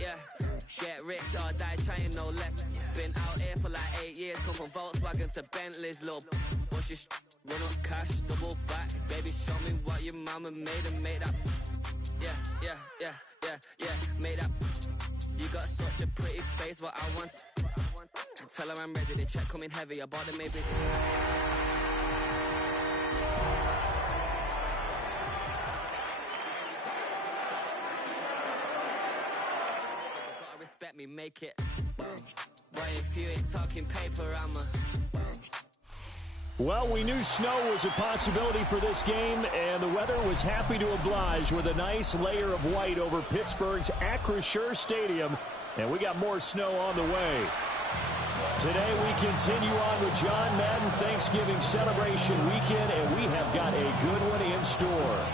Yeah, get rich or die trying, no left. Been out here for like 8 years, come from Volkswagen to Bentley's, little. What's your run up cash, double back. Baby, show me what your mama made and make that. Yeah, made that. You got such a pretty face, but I want. Tell her I'm ready, the check coming heavy, I bought the maybe. Gotta respect me, make it. Boy, if you ain't talking paper, I'm a. Well, we knew snow was a possibility for this game, and the weather was happy to oblige with a nice layer of white over Pittsburgh's Acrisure Stadium, and we got more snow on the way. Today we continue on with John Madden Thanksgiving celebration weekend, and we have got a good one in store,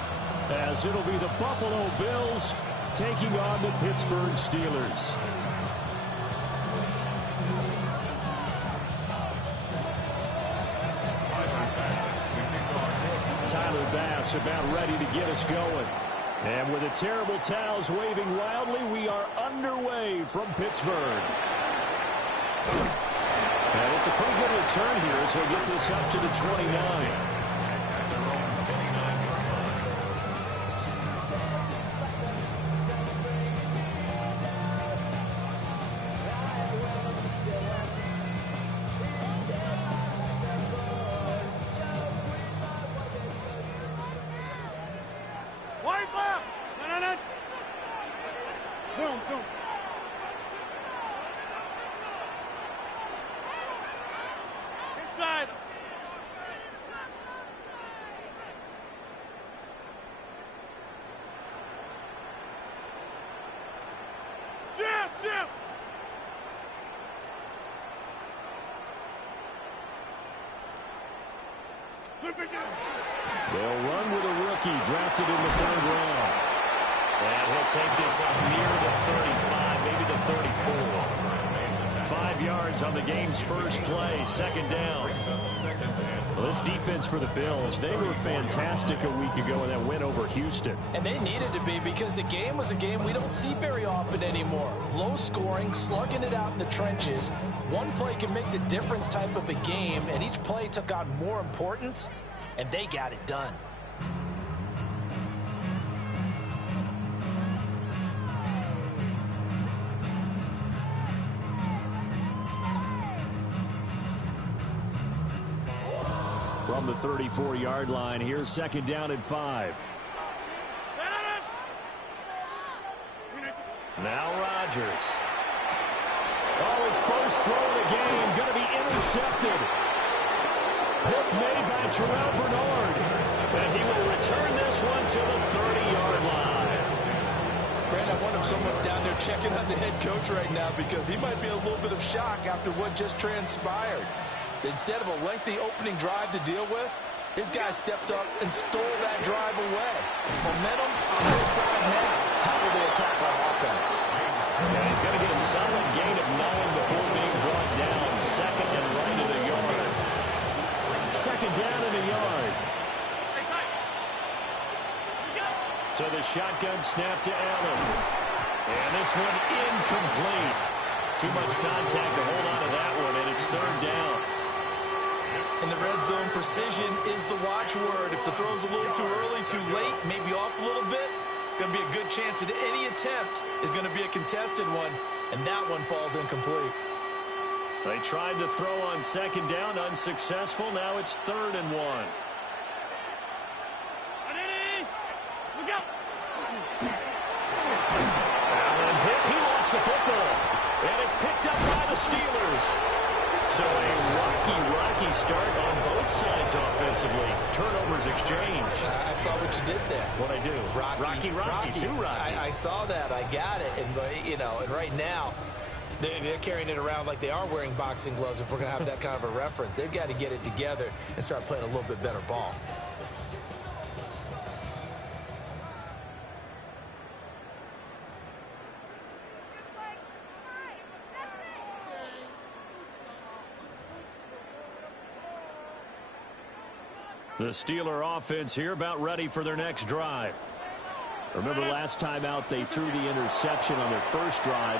as it'll be the Buffalo Bills taking on the Pittsburgh Steelers. Tyler Bass about ready to get us going. And with the terrible towels waving wildly, we are underway from Pittsburgh. And it's a pretty good return here as he'll get this up to the 29. They'll run with a rookie drafted in the 3rd round. And he'll take this up near the 35, maybe the 34. 5 yards on the game's first play, 2nd down. Well, this defense for the Bills, they were fantastic a week ago in that win over Houston. And they needed to be, because the game was a game we don't see very often anymore. Low scoring, slugging it out in the trenches. One play can make the difference type of a game, and each play took on more importance, and they got it done. From the 34-yard line, here's 2nd down and 5. Now Rodgers. Oh, his first throw of the game, going to be intercepted. Pick made by Terrell Bernard. And he will return this one to the 30-yard line. Brandon, I wonder if someone's down there checking on the head coach right now, because he might be a little bit of shock after what just transpired. Instead of a lengthy opening drive to deal with, his guy stepped up and stole that drive away. Momentum on his side now. How will they attack on offense? Yeah, he's got to get a solid gain of 9 before being brought down. 2nd and right of the yard. 2nd down and a yard. So the shotgun snap to Allen. And this one incomplete. Too much contact to hold on to that one, and it's 3rd down. In the red zone, precision is the watchword. If the throw's a little too early, too late, maybe off a little bit, going to be a good chance that any attempt is going to be a contested one, and that one falls incomplete. They tried to throw on 2nd down, unsuccessful. Now it's 3rd and 1. Allen hit. He lost the football, and it's picked up by the Steelers. So a rocky start on both sides offensively. Turnovers exchanged. I saw what you did there. What'd I do? Rocky. Two Rockies. I saw that. I got it. And, you know, and right now, they're carrying it around like they are wearing boxing gloves. If we're going to have that kind of a reference, they've got to get it together and start playing a little bit better ball. The Steeler offense here about ready for their next drive. Remember last time out they threw the interception on their first drive.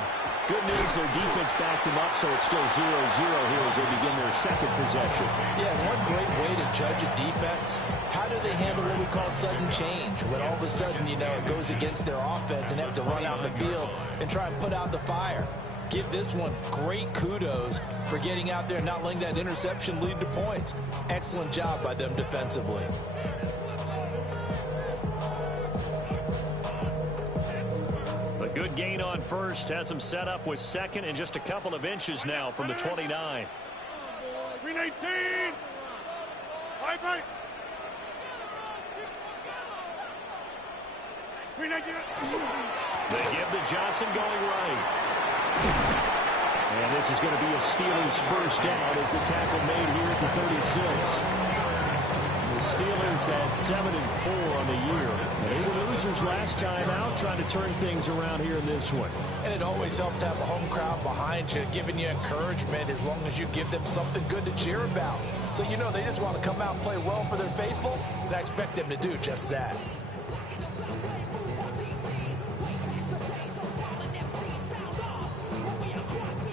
Good news, their defense backed them up, so it's still 0-0 here as they begin their second possession. Yeah, one great way to judge a defense, how do they handle what we call sudden change? When all of a sudden, you know, it goes against their offense and they have to run out the field and try and put out the fire. Give this one great kudos for getting out there and not letting that interception lead to points. Excellent job by them defensively. A good gain on first has them set up with second and just a couple of inches now from the 29. 319. Right. 319. They give to Johnson going right. And this is going to be a Steelers first down as the tackle made here at the 36. The Steelers had 7-4 on the year. And they were losers last time out, trying to turn things around here in this one. And it always helps to have a home crowd behind you, giving you encouragement as long as you give them something good to cheer about. So you know they just want to come out and play well for their faithful, and I expect them to do just that.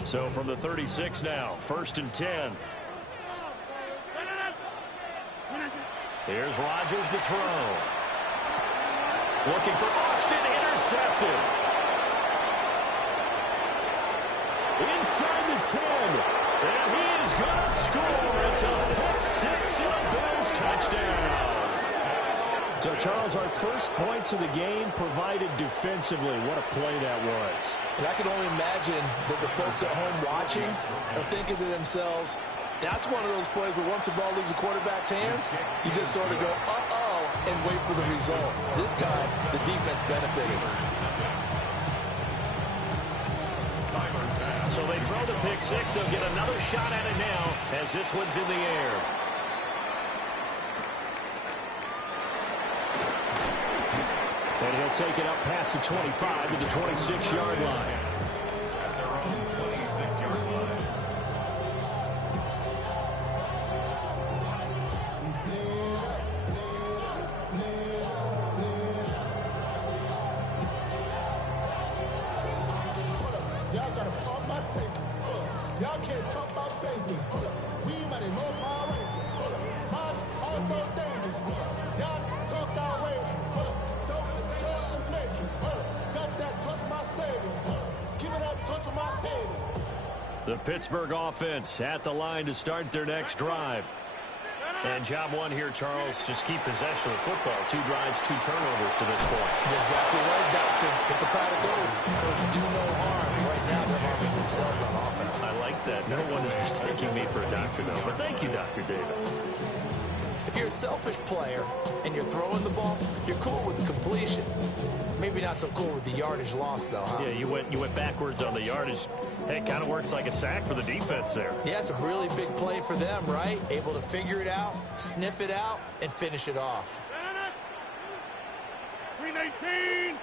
So from the 36 now, 1st and 10. Here's Rodgers to throw. Looking for Austin, intercepted. Inside the 10. And he is going to score. It's a pick six and a Bills touchdown. So, Charles, our first points of the game provided defensively. What a play that was. And I can only imagine that the folks at home watching are thinking to themselves, that's one of those plays where once the ball leaves the quarterback's hands, you just sort of go, uh-oh, and wait for the result. This time, the defense benefited. So they throw the pick six. They'll get another shot at it now as this one's in the air. And he'll take it up past the 25 to the 26-yard line. At their own 26-yard line. Y'all gotta pump my taste. Y'all can't talk about basic. We might know Power Rangers. Mine also dangerous. Y'all talk outrageous. Don't tell the nature. Got that touch my savior. Give me that touch of my head. The Pittsburgh offense at the line to start their next drive. And job one here, Charles, just keep possession of the football. 2 drives, 2 turnovers to this point. You're exactly right, Doctor. Hippocratic oath. First, do no harm. Right now, they're harming themselves on offense. I like that. No one is mistaking me for a doctor, though. But thank you, Dr. Davis. If you're a selfish player and you're throwing the ball, you're cool with the completion. Maybe not so cool with the yardage loss, though, huh? Yeah, you went backwards on the yardage. Hey, it kind of works like a sack for the defense there. Yeah, it's a really big play for them, right? Able to figure it out, sniff it out, and finish it off. 319.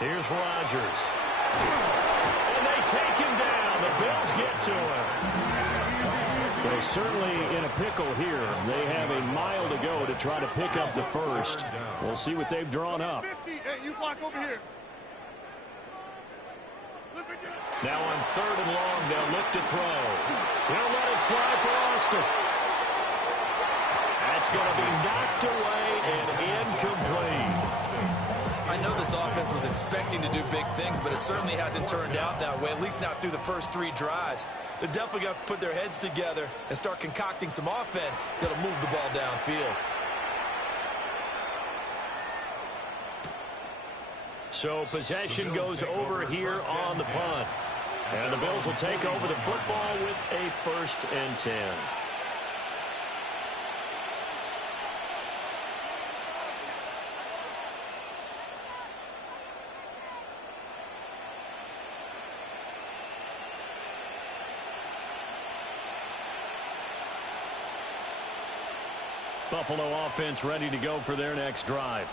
Here's Rodgers. And they take him down. The Bills get to him. They're certainly in a pickle here. They have a mile to go to try to pick up the first. We'll see what they've drawn up. 50. Hey, you block over here. Now on 3rd and long, they'll look to throw. They'll let it fly for Austin. That's going to be knocked away and incomplete. I know this offense was expecting to do big things, but it certainly hasn't turned out that way, at least not through the first 3 drives. They're definitely going to have to put their heads together and start concocting some offense that'll move the ball downfield. So possession goes over here on the punt. And the Bills will take over the football with a 1st and 10. Buffalo offense ready to go for their next drive.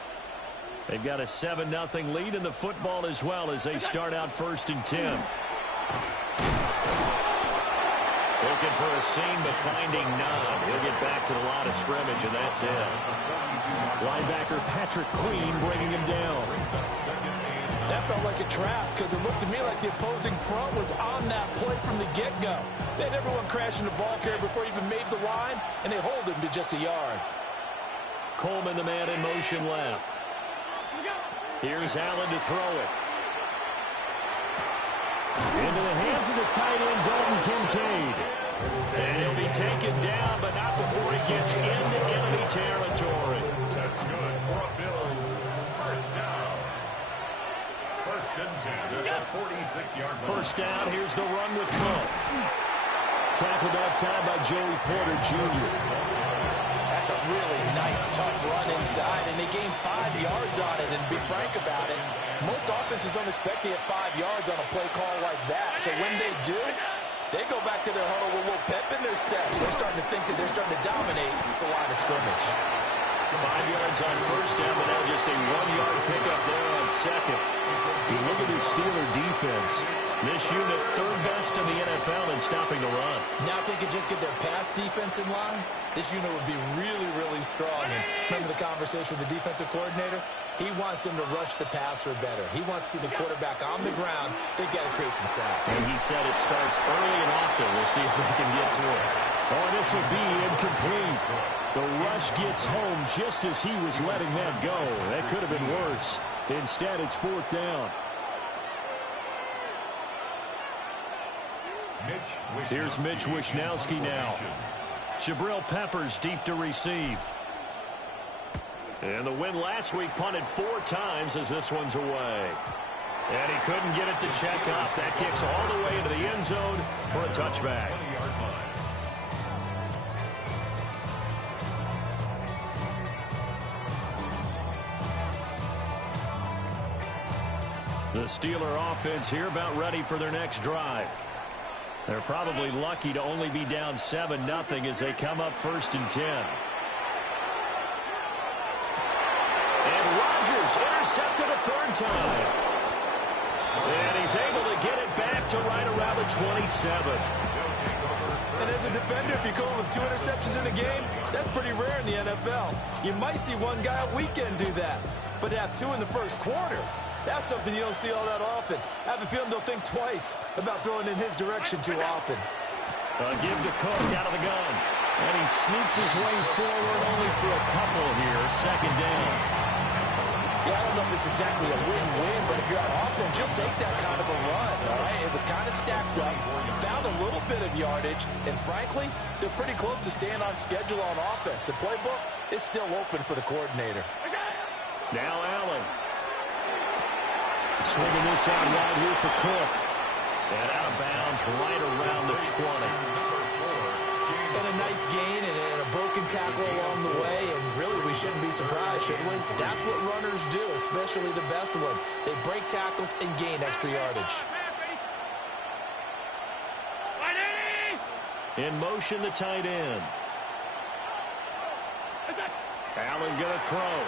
They've got a 7-0 lead in the football as well as they start out 1st and 10. Looking for a seam, but finding none. He'll get back to the line of scrimmage, and that's it. Linebacker Patrick Queen bringing him down. That felt like a trap because it looked to me like the opposing front was on that play from the get-go. They had everyone crashing the ball carrier before he even made the line, and they hold him to just a yard. Coleman, the man in motion left. Here's Allen to throw it. Into the hands of the tight end, Dalton Kincaid. And he'll be taken down, but not before he gets into enemy territory. That's good for a Bills first down. First and 10 at the 46-yard line. First down, here's the run with Cook. Tackled that time by Joey Porter Jr. That's a really nice, tough run inside, and they gained 5 yards on it. And to be frank about it, most offenses don't expect to get 5 yards on a play call like that. So when they do, they go back to their huddle with a little pep in their steps. They're starting to think that they're starting to dominate the line of scrimmage. 5 yards on first down, but now just a 1-yard pickup there on second. You look at this Steeler defense. This unit third best in the NFL in stopping the run. Now if they could just get their pass defense in line, this unit would be really, really strong. And remember the conversation with the defensive coordinator? He wants them to rush the passer better. He wants to see the quarterback on the ground. They've got to create some sacks. And he said it starts early and often. We'll see if they can get to it. Oh, this will be incomplete. The rush gets home just as he was letting that go. That could have been worse. Instead, it's fourth down. Here's Mitch Wishnowsky now. Jabril Peppers deep to receive. And the win last week punted 4 times as this one's away. And he couldn't get it to check off. That kicks all the way into the end zone for a touchback. The Steeler offense here about ready for their next drive. They're probably lucky to only be down 7-0 as they come up first and 10. And Rodgers intercepted a third time. And he's able to get it back to right around the 27. And as a defender, if you go with 2 interceptions in a game, that's pretty rare in the NFL. You might see one guy a weekend do that, but to have 2 in the first quarter, that's something you don't see all that often. I have a feeling they'll think twice about throwing in his direction too often. Give to Cook out of the gun. And he sneaks his way forward only for a couple here. Second down. Yeah, I don't know if it's exactly a win-win, but if you're on offense, you'll take that kind of a run, all right? It was kind of stacked up, found a little bit of yardage, and frankly, they're pretty close to staying on schedule on offense. The playbook is still open for the coordinator. Now Allen. Swinging this out wide here for Cook. And out of bounds right around the 20. And a nice gain and a broken tackle along the way, and really we shouldn't be surprised, should we? That's what runners do, especially the best ones. They break tackles and gain extra yardage. In motion, the tight end. Allen gonna throw.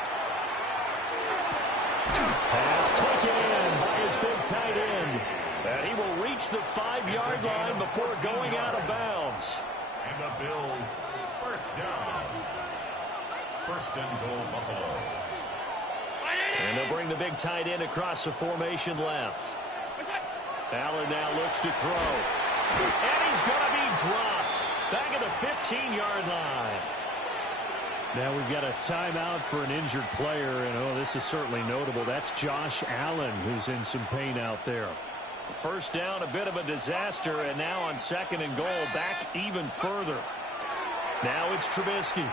Pass taken in by his big tight end. And he will reach the 5-yard line before going out of bounds. And the Bills first down. First and goal, Buffalo. And they'll bring the big tight end across the formation left. Allen now looks to throw. And he's going to be dropped. Back at the 15-yard line. Now we've got a timeout for an injured player, and oh, this is certainly notable. That's Josh Allen, who's in some pain out there. First down, a bit of a disaster, and now on second and goal, back even further. Now it's Trubisky.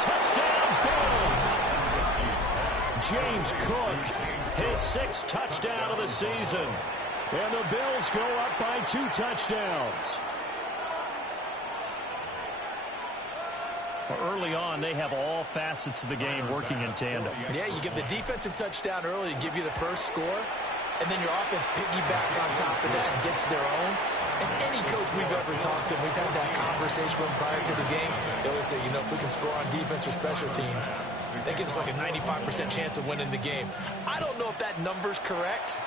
Touchdown, Bills! James Cook, his 6th touchdown of the season. And the Bills go up by 2 touchdowns. Early on, they have all facets of the game working in tandem. Yeah, you give the defensive touchdown early to give you the first score, and then your offense piggybacks on top of that and gets their own. And any coach we've ever talked to, we've had that conversation with them prior to the game, they always say, you know, if we can score on defense or special teams, that gives us like a 95% chance of winning the game. I don't know if that number's correct,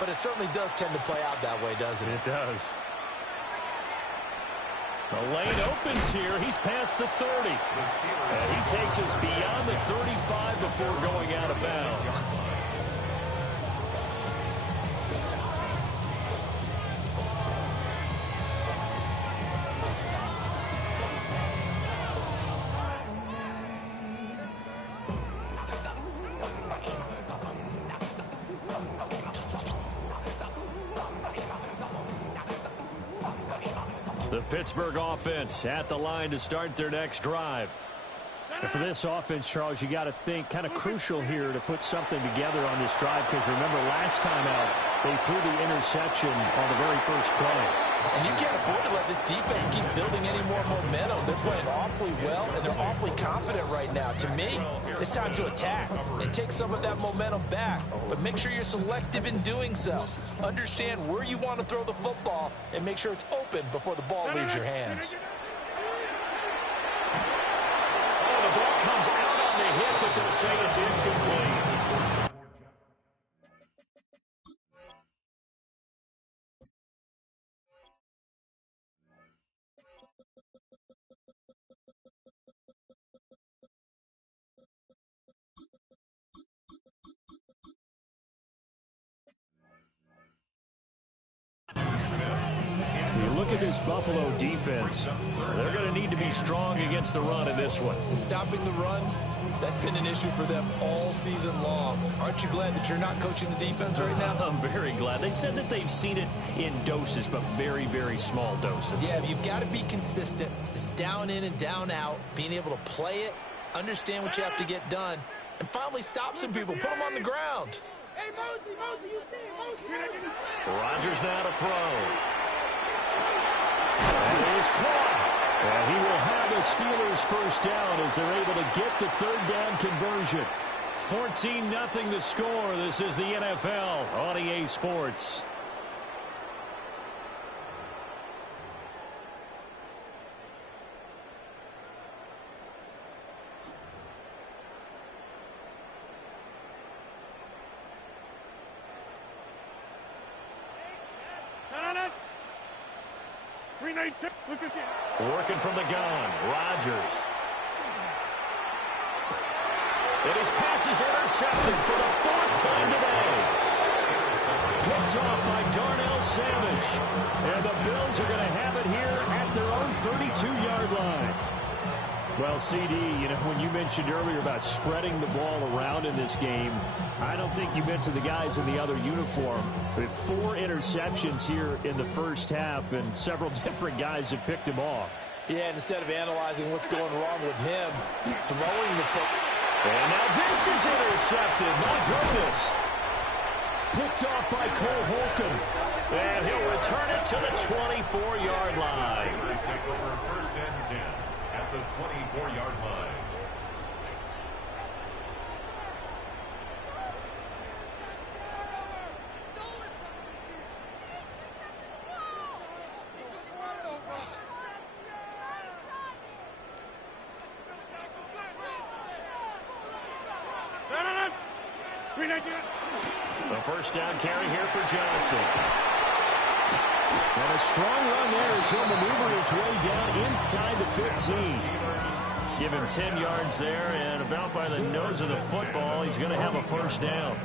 but it certainly does tend to play out that way, doesn't it? It does. The lane opens here. He's past the 30. And he takes us beyond the 35 before going out of bounds. The Pittsburgh offense at the line to start their next drive. And for this offense, Charles, you got to think kind of crucial here to put something together on this drive, because remember last time out they threw the interception on the very first play. And you can't afford to let this defense keep building any more momentum. They're playing awfully well, and they're awfully confident right now. To me, it's time to attack and take some of that momentum back. But make sure you're selective in doing so. Understand where you want to throw the football and make sure it's open before the ball leaves your hands. Oh, the ball comes out on the hit, but they'll say it's incomplete. Look at this Buffalo defense. They're going to need to be strong against the run in this one. Stopping the run, that's been an issue for them all season long. Aren't you glad that you're not coaching the defense right now? I'm very glad. They said that they've seen it in doses, but very, very small doses. Yeah, you've got to be consistent. It's down in and down out, being able to play it, understand what you have to get done, and finally stop some people, put them on the ground. Hey, Mosey, you see Rodgers now to throw. And it is caught. And he will have the Steelers first down as they're able to get the third down conversion. 14-0 the score. This is the NFL on EA Sports. Working from the gun, Rodgers. And his pass is intercepted for the fourth time today. Picked off by Darnell Savage. And the Bills are going to have it here at their own 32-yard line. Well, CD, you know, when you mentioned earlier about spreading the ball around in this game, I don't think you mentioned the guys in the other uniform. We have 4 interceptions here in the first half, and several different guys have picked him off. Yeah, and instead of analyzing what's going wrong with him, throwing the football. And now this is intercepted. My goodness. Picked off by Cole Holcomb. And he'll return it to the 24-yard line. Steelers take over first and 10 at the 24-yard line. The first down carry here for Johnson. And a strong run there as he'll maneuver his way down inside the 15. Give him 10 yards there, and about by the nose of the football, he's going to have a first down.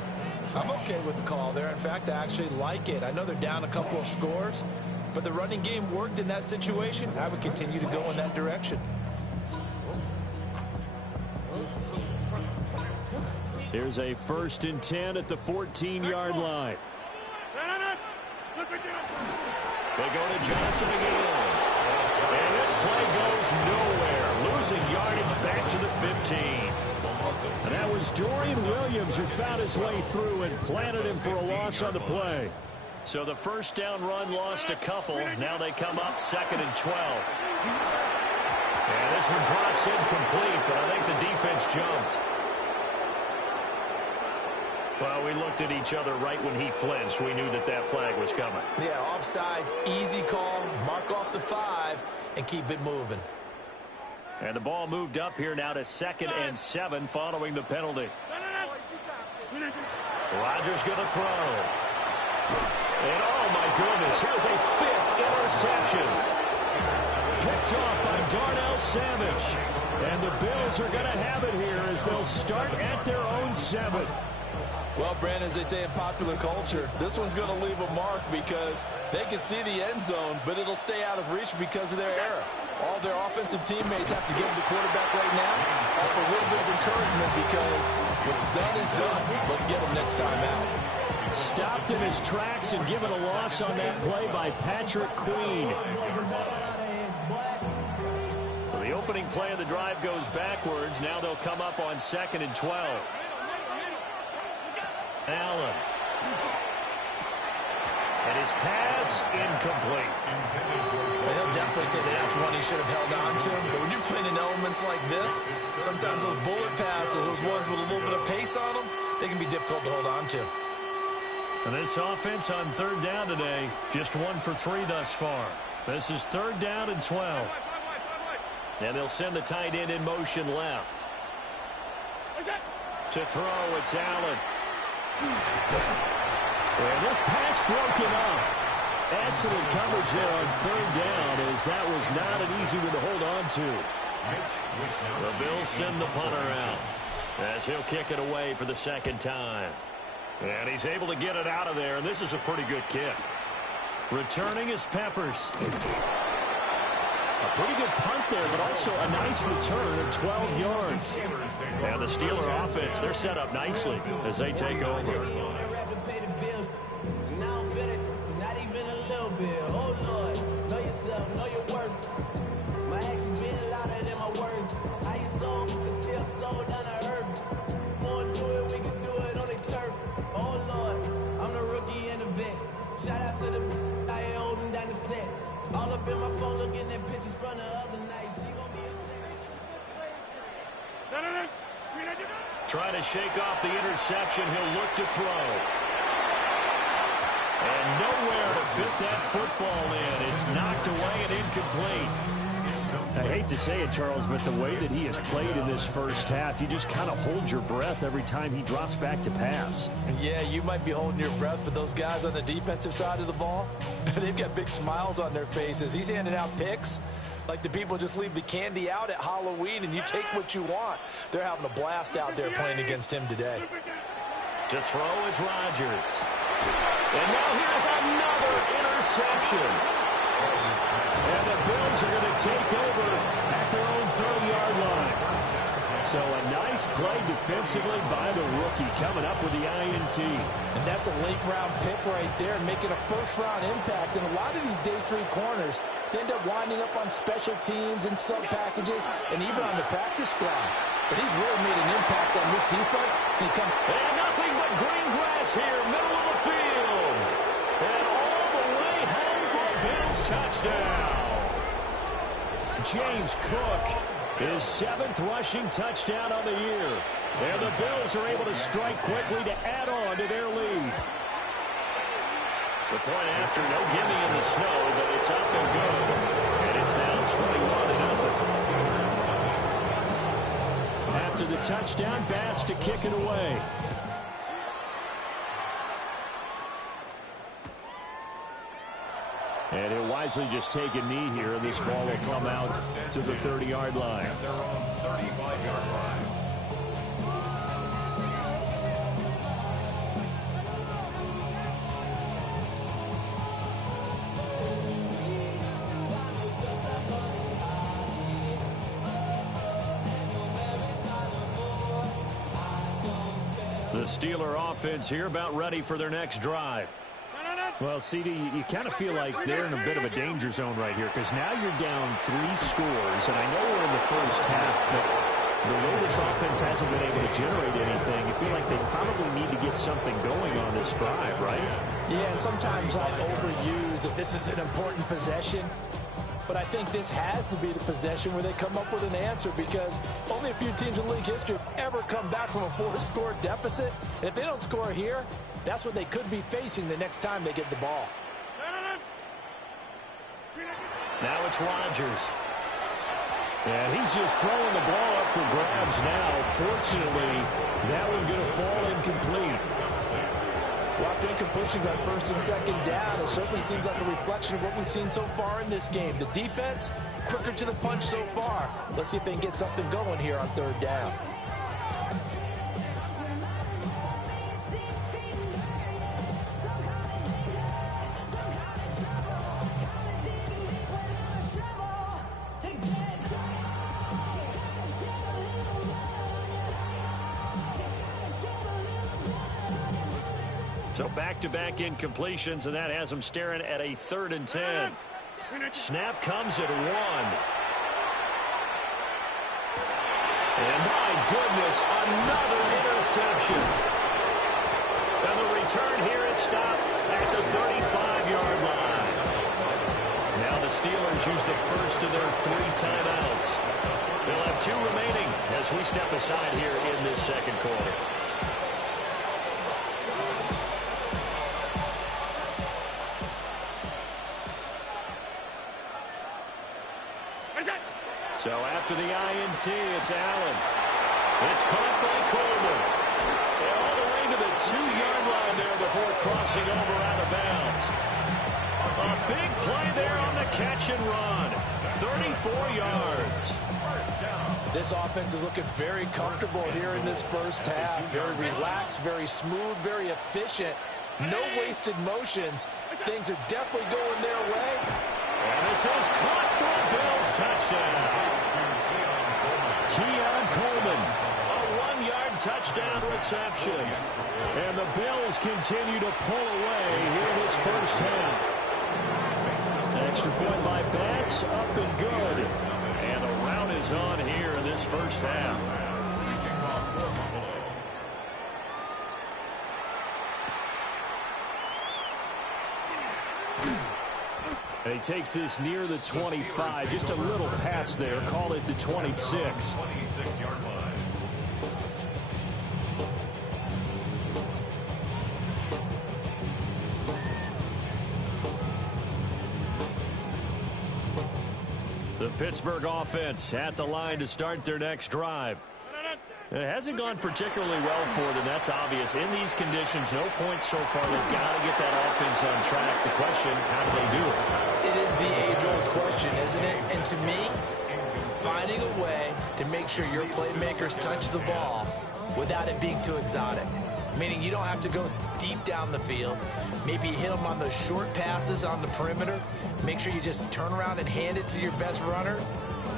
I'm okay with the call there. In fact, I actually like it. I know they're down a couple of scores, but the running game worked in that situation. I would continue to go in that direction. Here's a 1st and 10 at the 14-yard line. They go to Johnson again. And this play goes nowhere. Losing yardage back to the 15. And that was Dorian Williams who found his way through and planted him for a loss on the play. So the first down run lost a couple. Now they come up 2nd and 12. And this one drops incomplete, but I think the defense jumped. Well, we looked at each other right when he flinched. We knew that that flag was coming. Yeah, offsides, easy call. Mark off the 5 and keep it moving. And the ball moved up here now to 2nd and 7 following the penalty. Rodgers going to throw. And oh my goodness, here's a 5th interception. Picked off by Darnell Savage. And the Bills are going to have it here as they'll start at their own 7. Well, Brandon, as they say in popular culture, this one's going to leave a mark because they can see the end zone, but it'll stay out of reach because of their error. All their offensive teammates have to give the quarterback right now offer a little bit of encouragement because what's done is done. Let's get him next time out. Stopped in his tracks and given a loss on that play by Patrick Queen. So the opening play of the drive goes backwards. Now they'll come up on 2nd and 12. Allen. And his pass incomplete. Well, he'll definitely say that's one he should have held on to. But when you're playing in elements like this, sometimes those bullet passes, those ones with a little bit of pace on them, they can be difficult to hold on to. And this offense on 3rd down today, just 1 for 3 thus far. This is 3rd down and 12. And they'll send the tight end in motion left. To throw, it's Allen. And this pass broken up. Excellent coverage there on 3rd down as that was not an easy one to hold on to. The Bills send the punter out as he'll kick it away for the 2nd time. And he's able to get it out of there, and this is a pretty good kick. Returning is Peppers. A pretty good punt there, but also a nice return of 12 yards. And the Steeler offense, they're set up nicely as they take over. Shout out to the I ain't holding down the set. All up in my phone looking at pictures from the other night. She gonna be Trying to shake off the interception. He'll look to throw. And nowhere to fit that football in. It's knocked away and incomplete. I hate to say it, Charles, but the way that he has played in this first half, you just kind of hold your breath every time he drops back to pass. Yeah, you might be holding your breath, but those guys on the defensive side of the ball, they've got big smiles on their faces. He's handing out picks like the people just leave the candy out at Halloween and you take what you want. They're having a blast out there playing against him today. To throw is Rodgers. And now here's another interception. And the Bills are going to take over at their own 30-yard line. So a nice play defensively by the rookie coming up with the INT. And that's a late-round pick right there, making a first-round impact. And a lot of these day 3 corners, they end up winding up on special teams and sub-packages and even on the practice squad. But he's really made an impact on this defense. And nothing but green grass here, middle of the field. And all the way home for a Bills touchdown. James Cook, his 7th rushing touchdown on the year. And the Bills are able to strike quickly to add on to their lead. The point after, no gimme in the snow, but it's up and good. And it's now 21-0. After the touchdown, Bass to kick it away. And he'll wisely just take a knee here, and this ball will come out to the 30-yard line. Their own 35-yard line. The Steeler offense here about ready for their next drive. Well, CD, you kind of feel like they're in a bit of a danger zone right here because now you're down 3 scores, and I know we're in the first half, but the way this offense hasn't been able to generate anything, you feel like they probably need to get something going on this drive, right? Yeah, and sometimes I overuse that this is an important possession. But I think this has to be the possession where they come up with an answer because only a few teams in league history have ever come back from a 4-score deficit. And if they don't score here, that's what they could be facing the next time they get the ball. Now it's Rodgers. And he's just throwing the ball up for grabs now. Fortunately, that one going to fall incomplete. Well, after incompletions on first and second down, it certainly seems like a reflection of what we've seen so far in this game. The defense, quicker to the punch so far. Let's see if they can get something going here on third down. So back-to-back incompletions, and that has them staring at a 3rd and 10. Snap comes at 1. And my goodness, another interception. And the return here is stopped at the 35-yard line. Now the Steelers use the first of their 3 timeouts. They'll have 2 remaining as we step aside here in this second quarter. So after the INT, it's Allen. It's caught by Coleman. And all the way to the 2-yard line there before crossing over out of bounds. A big play there on the catch and run. 34 yards. This offense is looking very comfortable here in this first half. Very relaxed, very smooth, very efficient. No wasted motions. Things are definitely going their way. And this is caught for a Bills touchdown. Keon Coleman, a 1-yard touchdown reception. And the Bills continue to pull away here in this first half. Extra point by Bass, up and good. And a rout is on here in this first half. And he takes this near the 25, just a little pass there, call it the 26. 26-yard line. The Pittsburgh offense at the line to start their next drive. It hasn't gone particularly well for them, that's obvious. In these conditions, no points so far. They've got to get that offense on track. The question, how do they do it? It is the age-old question, isn't it? And to me, finding a way to make sure your playmakers touch the ball without it being too exotic. Meaning you don't have to go deep down the field. Maybe you hit them on those short passes on the perimeter. Make sure you just turn around and hand it to your best runner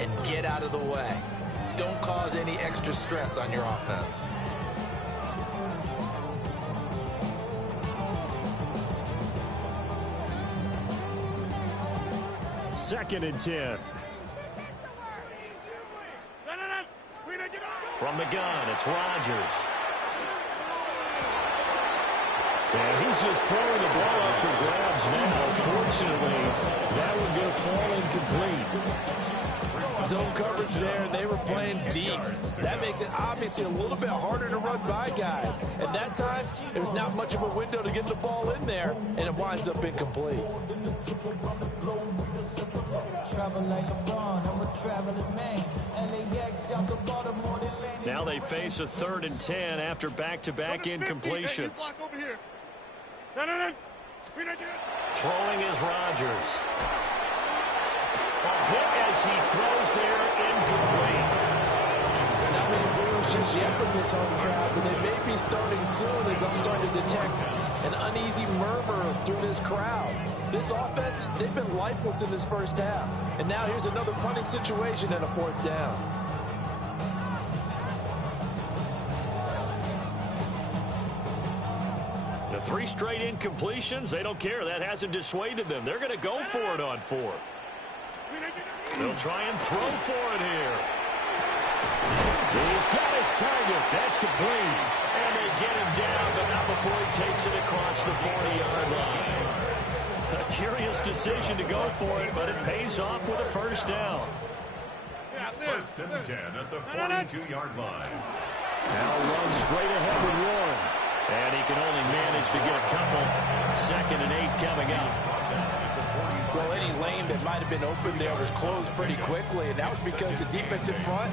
and get out of the way. Don't cause any extra stress on your offense. Second and 10. From the gun, it's Rodgers. And he's just throwing the ball up for grabs now. Fortunately, that one going to fall incomplete. Zone coverage there, and they were playing deep. That makes it obviously a little bit harder to run by guys. And that time, there was not much of a window to get the ball in there, and it winds up incomplete. Now they face a 3rd and 10 after back-to-back incompletions. Throwing is Rodgers. A hit as he throws there, incomplete. Not many boos just yet from this home crowd, but they may be starting soon as I'm starting to detect an uneasy murmur through this crowd. This offense, they've been lifeless in this first half. And now here's another punting situation and a 4th down. The 3 straight incompletions, they don't care. That hasn't dissuaded them. They're going to go for it on 4th. They'll try and throw for it here. He's got his target. That's complete. And they get him down, but not before he takes it across the 40-yard line. A curious decision to go for it, but it pays off with a first down. First and 10 at the 42-yard line. Now runs straight ahead with Warren. And he can only manage to get a couple. 2nd and 8 coming up. Well, any lane that might have been open there was closed pretty quickly, and that was because the defensive front,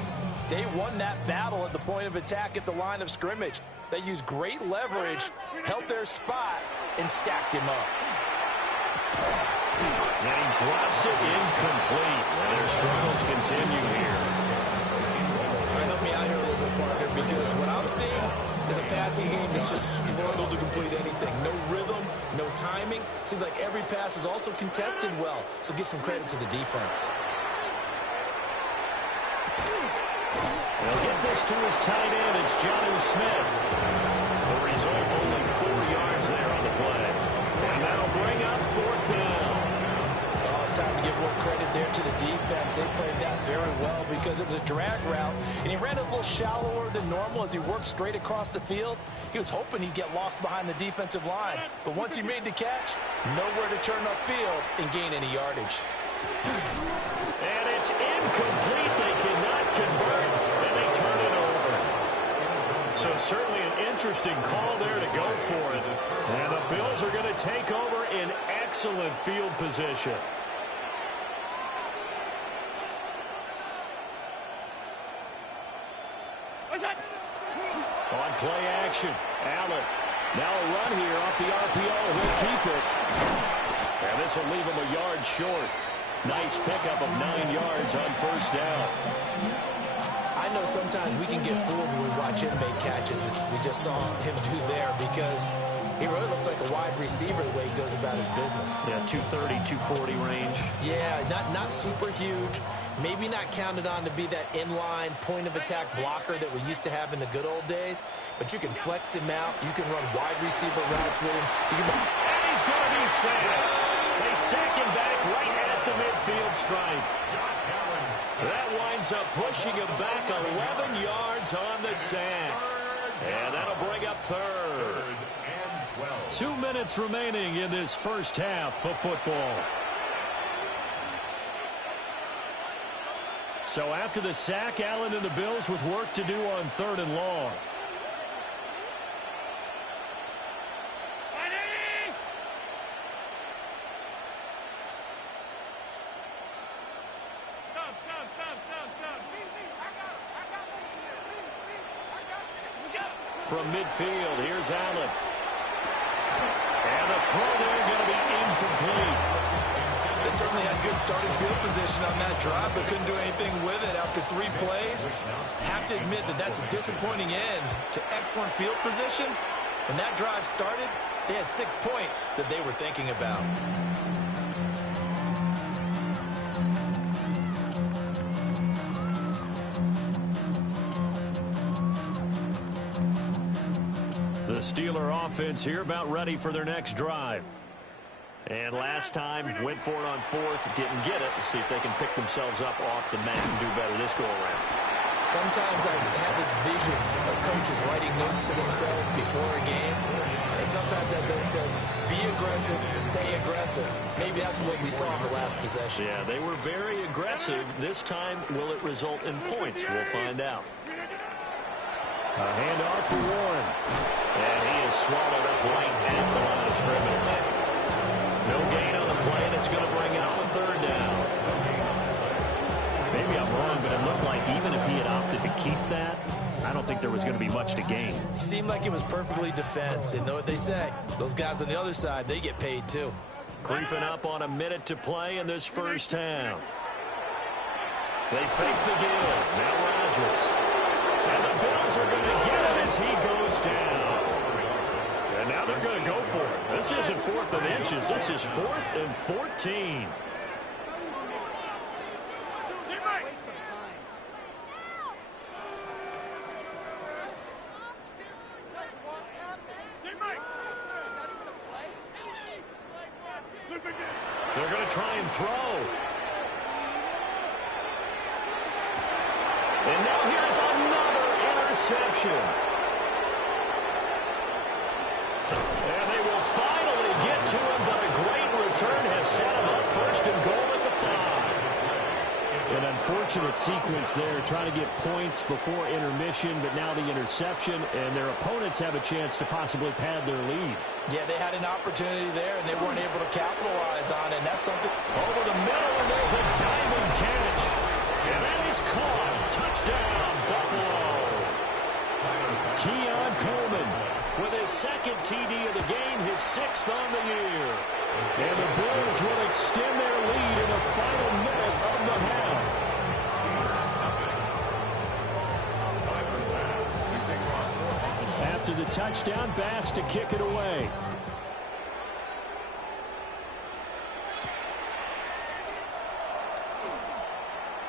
they won that battle at the point of attack at the line of scrimmage. They used great leverage, held their spot, and stacked him up. And he drops it incomplete. And their struggles continue here. Help me out here a little bit, partner, because what I'm seeing is a passing game that's just struggled to complete anything. No rhythm, no timing. Seems like every pass is also contested well, so give some credit to the defense. They'll get this to his tight end. It's Jonnu Smith. The result, only 4 yards there on the play. And that'll bring up 4th down. Oh, it's time to give more credit there to the defense. They played that very well because it was a drag route, and he ran a little shallower than normal as he worked straight across the field. He was hoping he'd get lost behind the defensive line, but once he made the catch, nowhere to turn upfield and gain any yardage. And it's incomplete. They cannot convert, and they turn it over. So certainly an interesting call there to go for it. And the Bills are going to take over in excellent field position. On play action, Allen. Now a run here off the RPO. He'll keep it. And this will leave him a yard short. Nice pickup of 9 yards on 1st down. I know sometimes we can get fooled when we watch him make catches, as we just saw him do there, because he really looks like a wide receiver the way he goes about his business. Yeah, 230, 240 range. Yeah, not super huge. Maybe not counted on to be that inline point-of-attack blocker that we used to have in the good old days, but you can flex him out. You can run wide receiver routes with him. And he's going to be sacked. They sack him back right at the midfield stripe. That winds up pushing him back 11 yards on the sack. And that'll bring up 3rd. 2 minutes remaining in this first half of football. So after the sack, Allen and the Bills with work to do on 3rd and long. From midfield, here's Allen. And the throw there going to be incomplete. They certainly had good starting field position on that drive, but couldn't do anything with it after 3 plays. Have to admit that that's a disappointing end to excellent field position. When that drive started, they had 6 points that they were thinking about. The Steeler offense here about ready for their next drive. And last time, went for it on 4th, didn't get it. We'll see if they can pick themselves up off the mat and do better this go-around. Sometimes I have this vision of coaches writing notes to themselves before a game. And sometimes that note says, be aggressive, stay aggressive. Maybe that's what we saw in the last possession. Yeah, they were very aggressive. This time, will it result in points? We'll find out. A handoff for Warren. And he is swallowed up right at the line of scrimmage. No gain on the play, and it's going to bring out the 3rd down. Maybe I'm wrong, but it looked like even if he had opted to keep that, I don't think there was going to be much to gain. Seemed like it was perfectly defensive. And know what they say? Those guys on the other side, they get paid too. Creeping up on a minute to play in this first half. They fake the give. Now Rodgers. And the Bills are going to get him as he goes down. And now they're going to go for it. This isn't 4th and inches. This is 4th and 14. They're going to try and throw. And now here's another interception. And they will finally get to him, but a great return has set him up 1st and goal at the 5. An unfortunate sequence there, trying to get points before intermission, but now the interception, and their opponents have a chance to possibly pad their lead. Yeah, they had an opportunity there, and they weren't able to capitalize on it, and that's something. Over the middle, and there's a diving catch. And that is caught. Touchdown, Buffalo. Keon Coleman with his second TD of the game, his 6th on the year. And the Bills will extend their lead in the final minute of the half. After the touchdown, Bass to kick it away.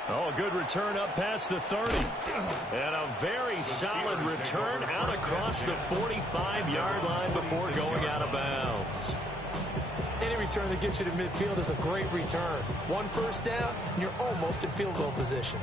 Oh, a good return up past the 30. And a very solid return out across the 45-yard line before going out of bounds. Any return that gets you to midfield is a great return. 1 first down, and you're almost in field goal position.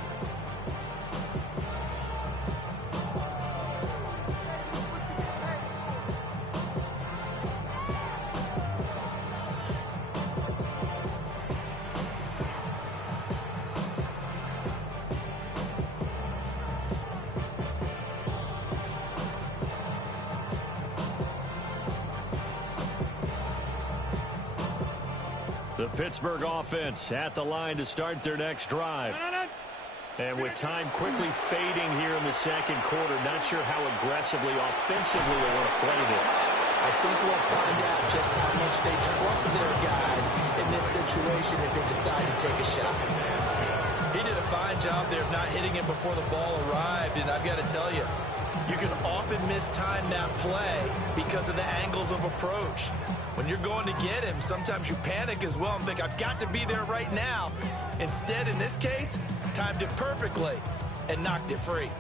The Pittsburgh offense at the line to start their next drive. And with time quickly fading here in the second quarter, not sure how aggressively, offensively they want to play this. I think we'll find out just how much they trust their guys in this situation if they decide to take a shot. He did a fine job there of not hitting him before the ball arrived, and I've got to tell you, you can often mistime that play because of the angles of approach. When you're going to get him, sometimes you panic as well and think, I've got to be there right now. Instead, in this case, timed it perfectly and knocked it free.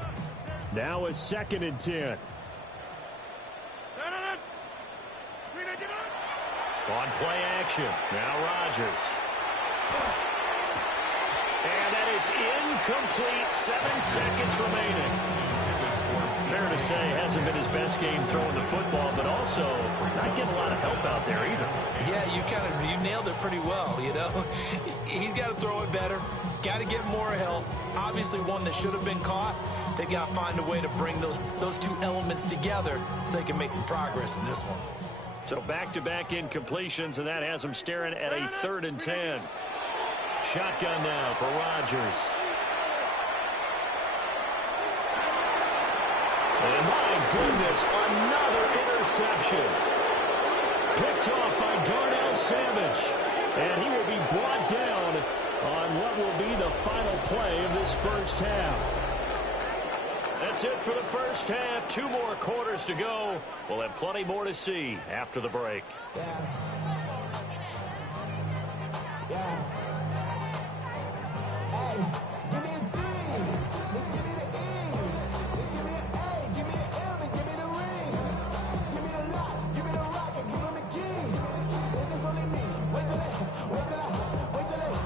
Now a 2nd and 10. On play action, now Rodgers. And that is incomplete, 7 seconds remaining. Fair to say, hasn't been his best game throwing the football, but also not getting a lot of help out there either. Yeah, you nailed it pretty well, you know. He's got to throw it better, got to get more help. Obviously one that should have been caught. They've got to find a way to bring those two elements together so they can make some progress in this one. So back-to-back incompletions, and that has him staring at a 3rd and 10. Shotgun now for Rodgers. And my goodness, another interception. Picked off by Darnell Savage. And he will be brought down on what will be the final play of this first half. That's it for the first half. 2 more quarters to go. We'll have plenty more to see after the break. Yeah. Hey, give me a D. Then give me the E. Then give me an A. Give me an M and give me the ring. Give me the lock. Give me the rock and give him the key. And it's only me. Wait till they.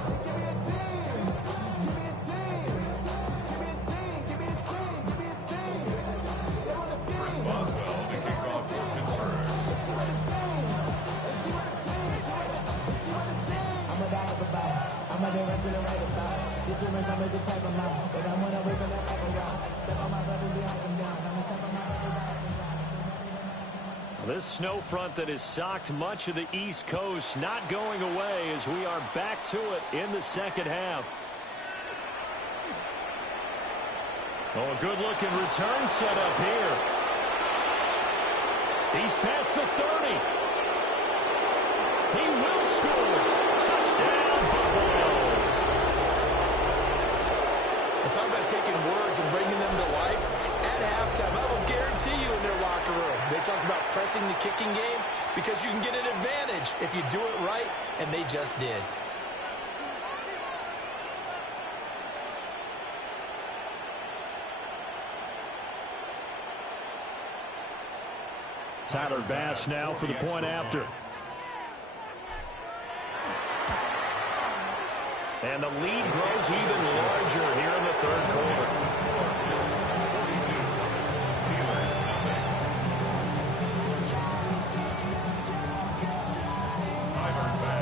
Then give me a team. Give me a team. Give me a team. Give me a team. Give me a team. They want to scheme. Boswell to kick off for Pittsburgh. She want a team. And she want a team. She want a team. I'm a dog about. I'm a direction to write about. The dreamers not make the type of mouth. But I'm gonna wait for that back around. Step on my brothers behind them down. I'm gonna step on my brothers behind them down. This snow front that has socked much of the East Coast not going away as we are back to it in the second half. Oh, a good-looking return set up here. He's past the 30. He will score. Touchdown, Buffalo. And talk about taking words and bringing them to life. At halftime, I will guarantee you in their locker room, they talked about pressing the kicking game because you can get an advantage if you do it right, and they just did. Tyler Bass now for the point after. And the lead grows even larger here in the third quarter.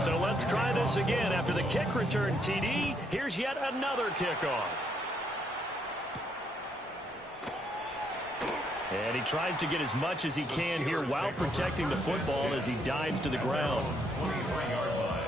So let's try this again. After the kick return TD, here's yet another kickoff. And he tries to get as much as he can here while protecting the football as he dives to the ground. 23-yard line.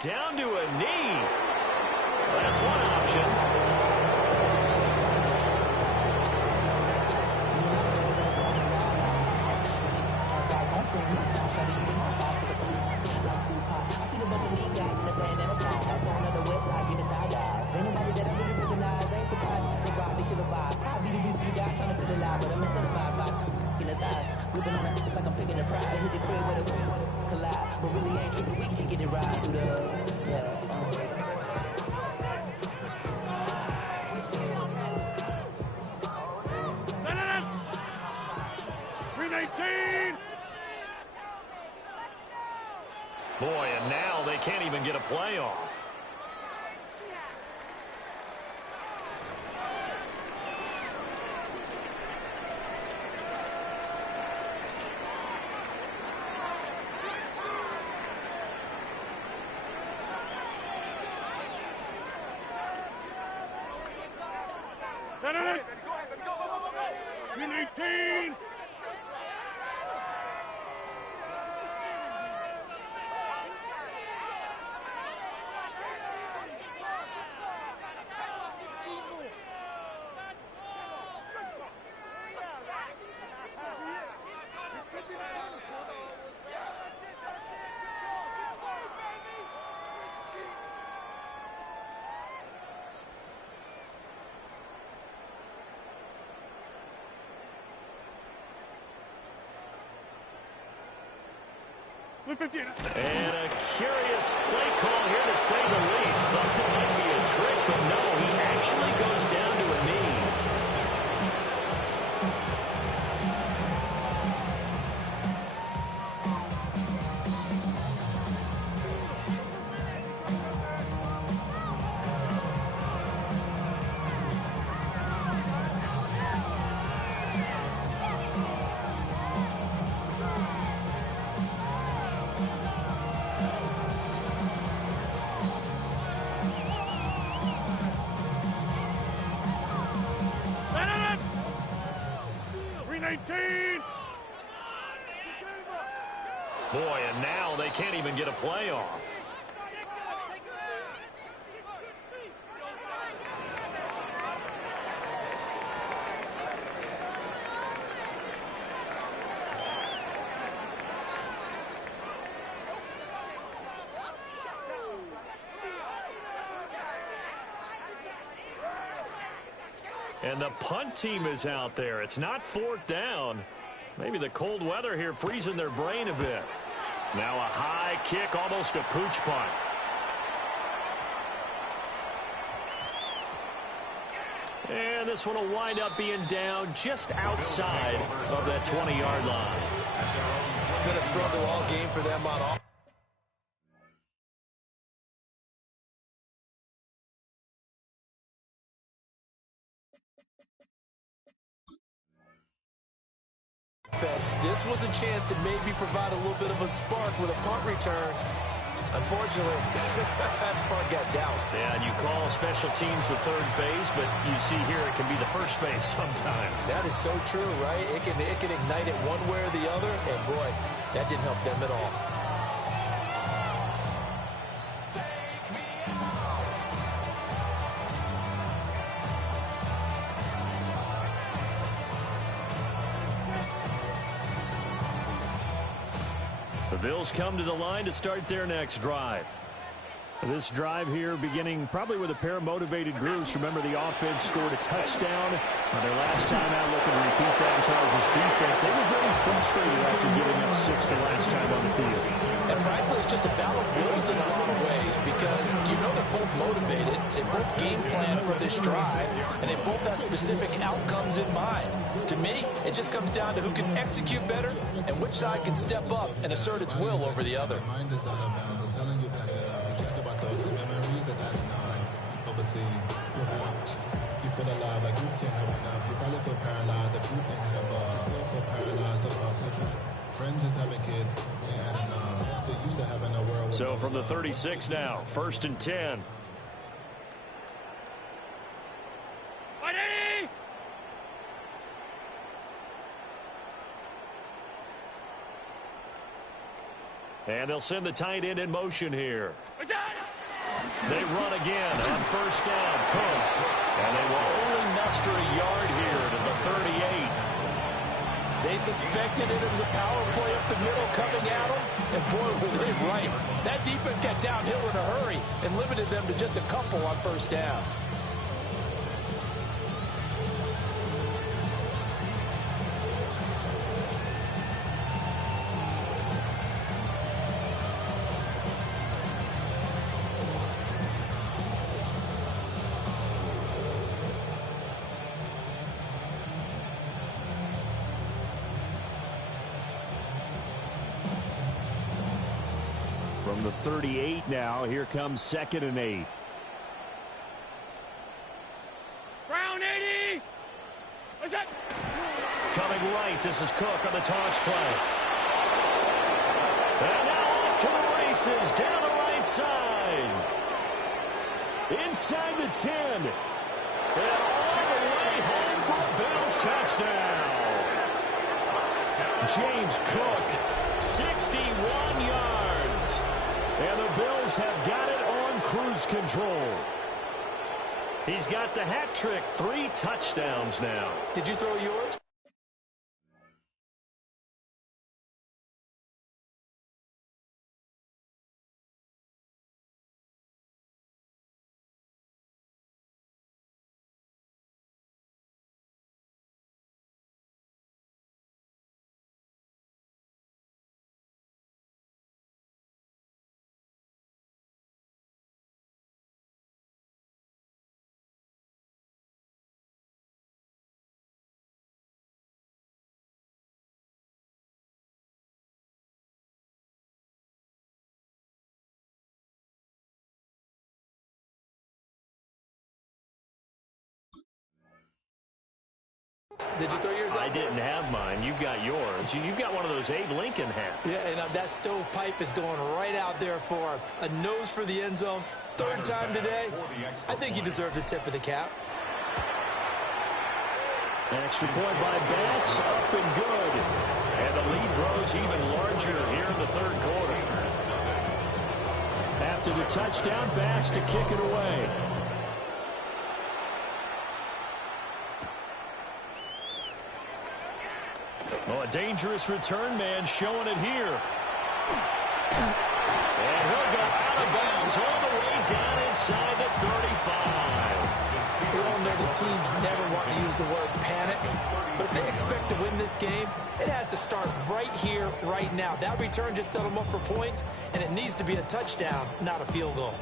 down to a knee. That's one option. Boy, and now they can't even get a play off. And a curious play call here, to say the least. Thought that might be a trick, but no, he actually goes down to a knee. Boy, and now they can't even get a play off. And the punt team is out there. It's not fourth down. Maybe the cold weather here freezing their brain a bit. Now a high kick, almost a pooch punt. And this one will wind up being down just outside of that 20-yard line. It's been a struggle all game for them on offense. This was a chance to maybe provide a little bit of a spark with a punt return. Unfortunately, that spark got doused. Yeah, and you call special teams the third phase, but you see here it can be the first phase sometimes. That is so true, right? It can ignite it one way or the other, and boy, that didn't help them at all. The Bills come to the line to start their next drive. This drive here beginning probably with a pair of motivated groups. Remember, the offense scored a touchdown on their last time out. Looking to repeat that in Charles' defense. They were very frustrated after giving up 6 the last time on the field. And frankly, it's just a battle of wills in a lot of ways, because you know they're both motivated. They both game plan for this drive, and they both have specific outcomes in mind. To me, it just comes down to who can execute better and which side can step up and assert its will over the other. You feel alive, like you can't have enough. You probably feel paralyzed if you ain't had a ball. You still feel paralyzed about friends just having kids, ain't had enough. Still used to having a world. So from the 36 now, 1st and 10. And they'll send the tight end in motion here. They run again on first down. Cook. And they will only muster a yard here to the 38. They suspected it was a power play up the middle coming at them. And boy, were they right. That defense got downhill in a hurry and limited them to just a couple on first down. From the 38 now, here comes 2nd and 8. Brown 80! What's that? Coming right, this is Cook on the toss play. And now off to the races, down the right side. Inside the 10. And all the way home for a Bills touchdown. James Cook, 61 yards. and the Bills have got it on cruise control. He's got the hat trick, 3 touchdowns now. Did you throw yours? Did you throw yours out? I didn't have mine. You've got yours. You've got one of those Abe Lincoln hats. Yeah, and that stovepipe is going right out there for him. A nose for the end zone. 3rd time today. I think he deserves a tip of the cap. An extra point by Bass, up and good. And the lead grows even larger here in the 3rd quarter. After the touchdown, Bass to kick it away. Oh, a dangerous return man showing it here. And he'll go out of bounds all the way down inside the 35. We all know the teams never want to use the word panic, but if they expect to win this game, it has to start right here, right now. That return just set them up for points, and it needs to be a touchdown, not a field goal.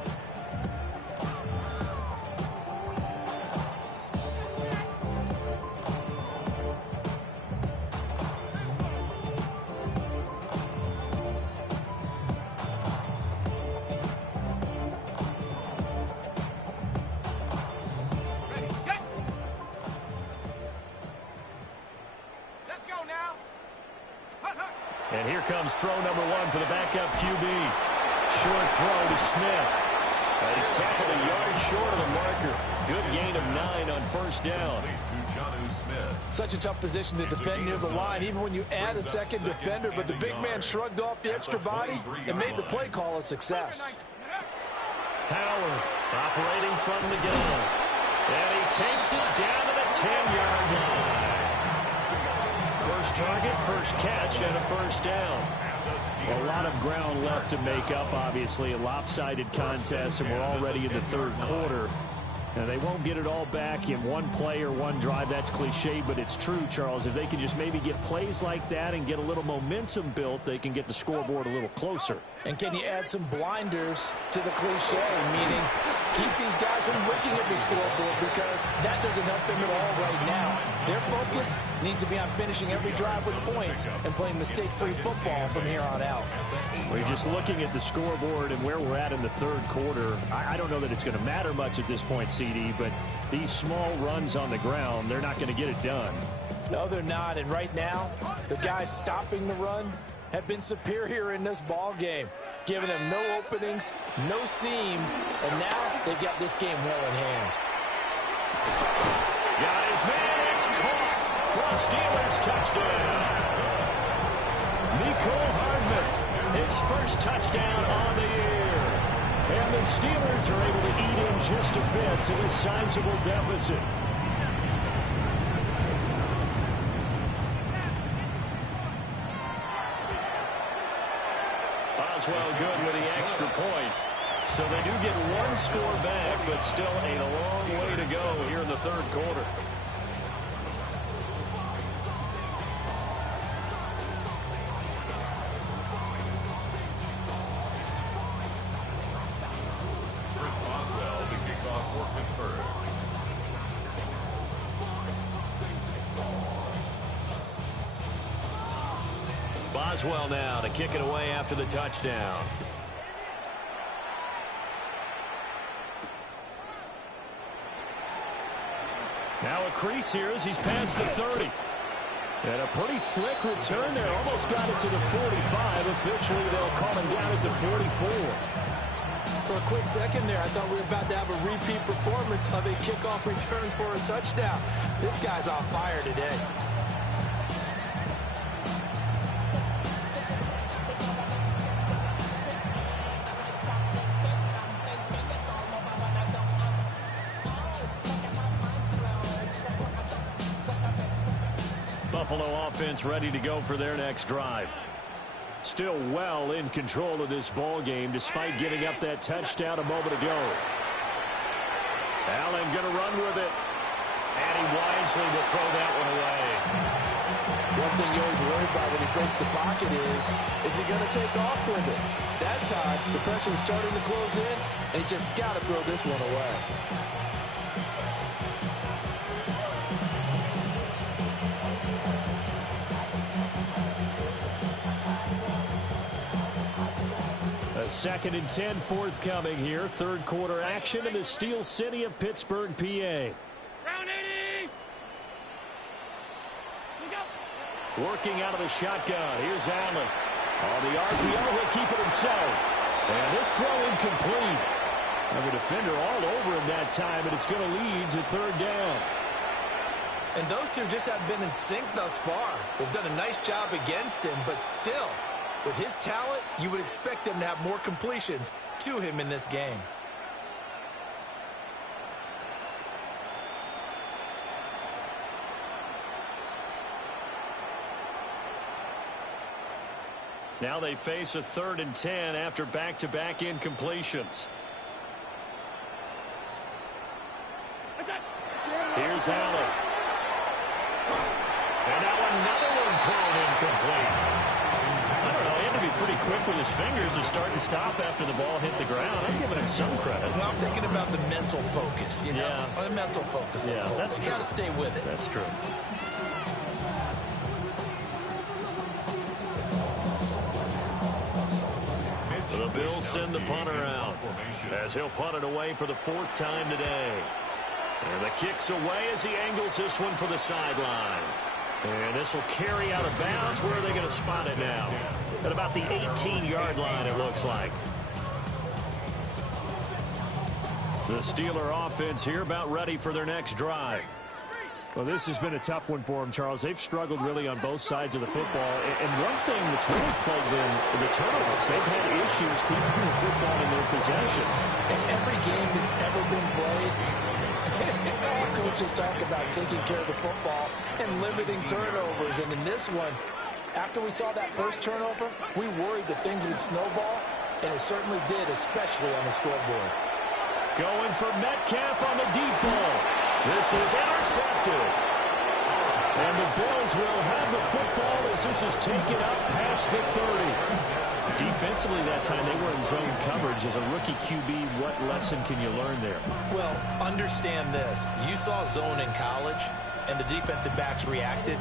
And here comes throw number 1 for the backup QB. Short throw to Smith. He's tackled a yard short of the marker. Good gain of 9 on first down. Such a tough position to defend near the line, even when you add a second defender, but the big man shrugged off the extra body and made the play call a success. Howard operating from the gun. And he takes it down to the 10-yard line. First target, first catch, and a first down. A lot of ground left to make up, obviously. A lopsided contest, and we're already in the 3rd quarter. And they won't get it all back in one play or one drive. That's cliche, but it's true, Charles. If they can just maybe get plays like that and get a little momentum built, they can get the scoreboard a little closer. And can you add some blinders to the cliche, meaning keep these guys from looking at the scoreboard, because that doesn't help them at all right now. Their focus needs to be on finishing every drive with points and playing mistake-free football from here on out. We're just looking at the scoreboard and where we're at in the 3rd quarter. I don't know that it's going to matter much at this point, CD, but these small runs on the ground, they're not going to get it done. No, they're not. And right now, the guys stopping the run have been superior in this ball game, giving them no openings, no seams, and now they've got this game well in hand. Got his man, it's caught for a Steelers touchdown. Mecole Hardman. his first touchdown on the year. And the Steelers are able to eat in just a bit to this sizable deficit. Boswell good with the extra point. So they do get one score back, but still a long way to go here in the third quarter. Chris Boswell to kick off for Pittsburgh. Boswell now to kick it away after the touchdown. Now a crease here as he's past the 30. And a pretty slick return there. Almost got it to the 45. Officially, they'll call him down at the 44. For a quick second there, I thought we were about to have a repeat performance of a kickoff return for a touchdown. This guy's on fire today. Buffalo offense ready to go for their next drive. Still well in control of this ball game despite giving up that touchdown a moment ago. Allen going to run with it. And he wisely will throw that one away. One thing you always worry about when he breaks the pocket is he going to take off with it? That time, the pressure was starting to close in, and he's just got to throw this one away. A 2nd and 10 forthcoming here. Third quarter action in the Steel City of Pittsburgh, PA. Round 80. Working out of the shotgun. Here's Allen. On the RPO, he'll keep it himself. And this throw incomplete. And the defender all over him that time, and it's going to lead to third down. And those two just have been in sync thus far. They've done a nice job against him, but still, with his talent, you would expect them to have more completions to him in this game. Now they face a 3rd and 10 after back-to-back incompletions. Here's Allen. And now another one thrown incomplete. I don't know, he had to be pretty quick with his fingers to start and stop after the ball hit the ground. I'm giving him some credit. Well, I'm thinking about the mental focus, you know? Yeah. The mental focus. Yeah, that's true. You got to stay with it. That's true. The Bills send the punter out as he'll punt it away for the 4th time today. And the kick's away as he angles this one for the sideline. And this will carry out of bounds. Where are they going to spot it now? At about the 18-yard line, it looks like. The Steeler offense here about ready for their next drive. Well, this has been a tough one for them, Charles. They've struggled really on both sides of the football. And one thing that's really plagued them, the turnovers. They've had issues keeping the football in their possession. In every game that's ever been played, coaches talk about taking care of the football and limiting turnovers. And in this one, after we saw that first turnover, we worried that things would snowball, and it certainly did, especially on the scoreboard. Going for Metcalf on the deep ball. This is intercepted. And the Bills will have the football as this is taken up past the 30. Defensively that time, they were in zone coverage. As a rookie QB, what lesson can you learn there? Well, understand this. You saw zone in college, and the defensive backs reacted,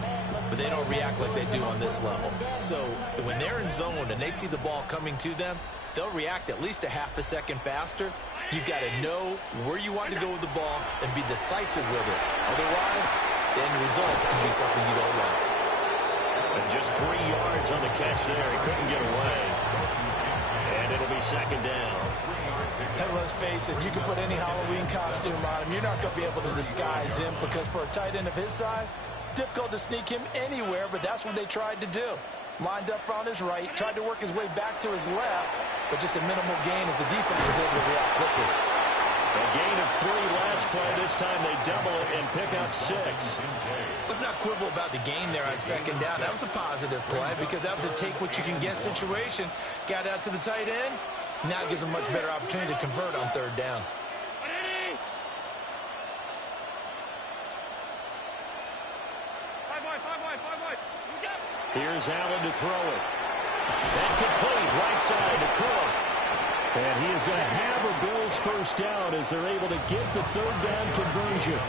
but they don't react like they do on this level. So when they're in zone and they see the ball coming to them, they'll react at least a half a second faster. You've got to know where you want to go with the ball and be decisive with it. Otherwise, the end result can be something you don't like. And just 3 yards on the catch there. He couldn't get away. And it'll be 2nd down. And let's face it, you can put any Halloween costume on him. You're not going to be able to disguise him because for a tight end of his size, difficult to sneak him anywhere, but that's what they tried to do. Lined up on his right, tried to work his way back to his left, but just a minimal gain as the defense was able to react quickly. A gain of 3 last play. This time they double it and pick up 6. Let's not quibble about the gain there on second down. That was a positive play because that was a take-what-you-can-get situation. Got out to the tight end. Now it gives them a much better opportunity to convert on third down. Here's Allen to throw it. And complete right side to Cook. And he is going to have a Bills first down as they're able to get the third down conversion.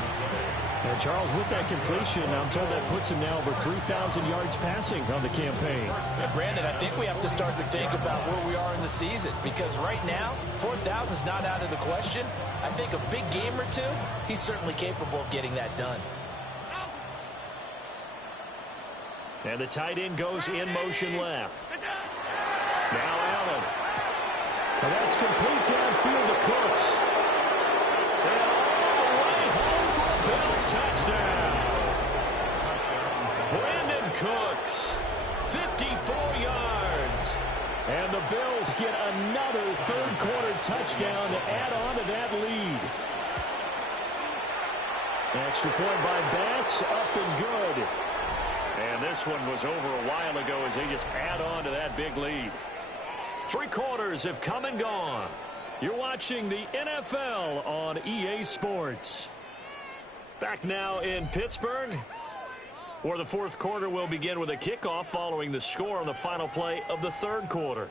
And Charles, with that completion, I'm told that puts him now over 3,000 yards passing on the campaign. And Brandon, I think we have to start to think about where we are in the season because right now, 4,000 is not out of the question. I think a big game or two, he's certainly capable of getting that done. And the tight end goes in motion left. Now Allen. And that's complete downfield to Cooks. And all the way home for a Bills touchdown. Brandon Cooks, 54 yards. And the Bills get another third-quarter touchdown to add on to that lead. Extra point by Bass, up and good. And this one was over a while ago as they just add on to that big lead. 3 quarters have come and gone. You're watching the NFL on EA Sports. Back now in Pittsburgh, where the fourth quarter will begin with a kickoff following the score on the final play of the third quarter.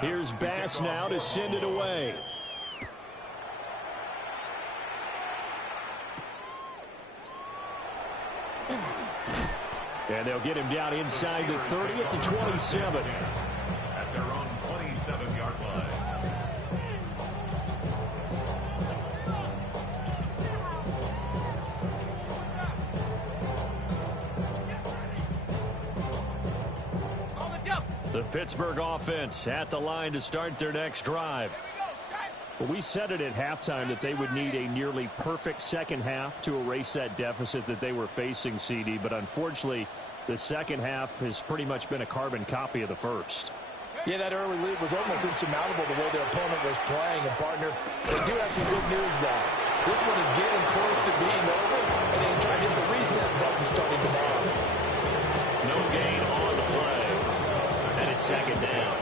Here's Bass now to send it away. And they'll get him down inside the 30 at the 27. At their own 27-yard line. The Pittsburgh offense at the line to start their next drive. Well, we said it at halftime that they would need a nearly perfect second half to erase that deficit that they were facing, CD. But unfortunately, the second half has pretty much been a carbon copy of the first. Yeah, that early lead was almost insurmountable the way their opponent was playing. And, partner, they do have some good news, though. This one is getting close to being over, and they try to hit the reset button starting tomorrow. No gain on the play. And it's second down.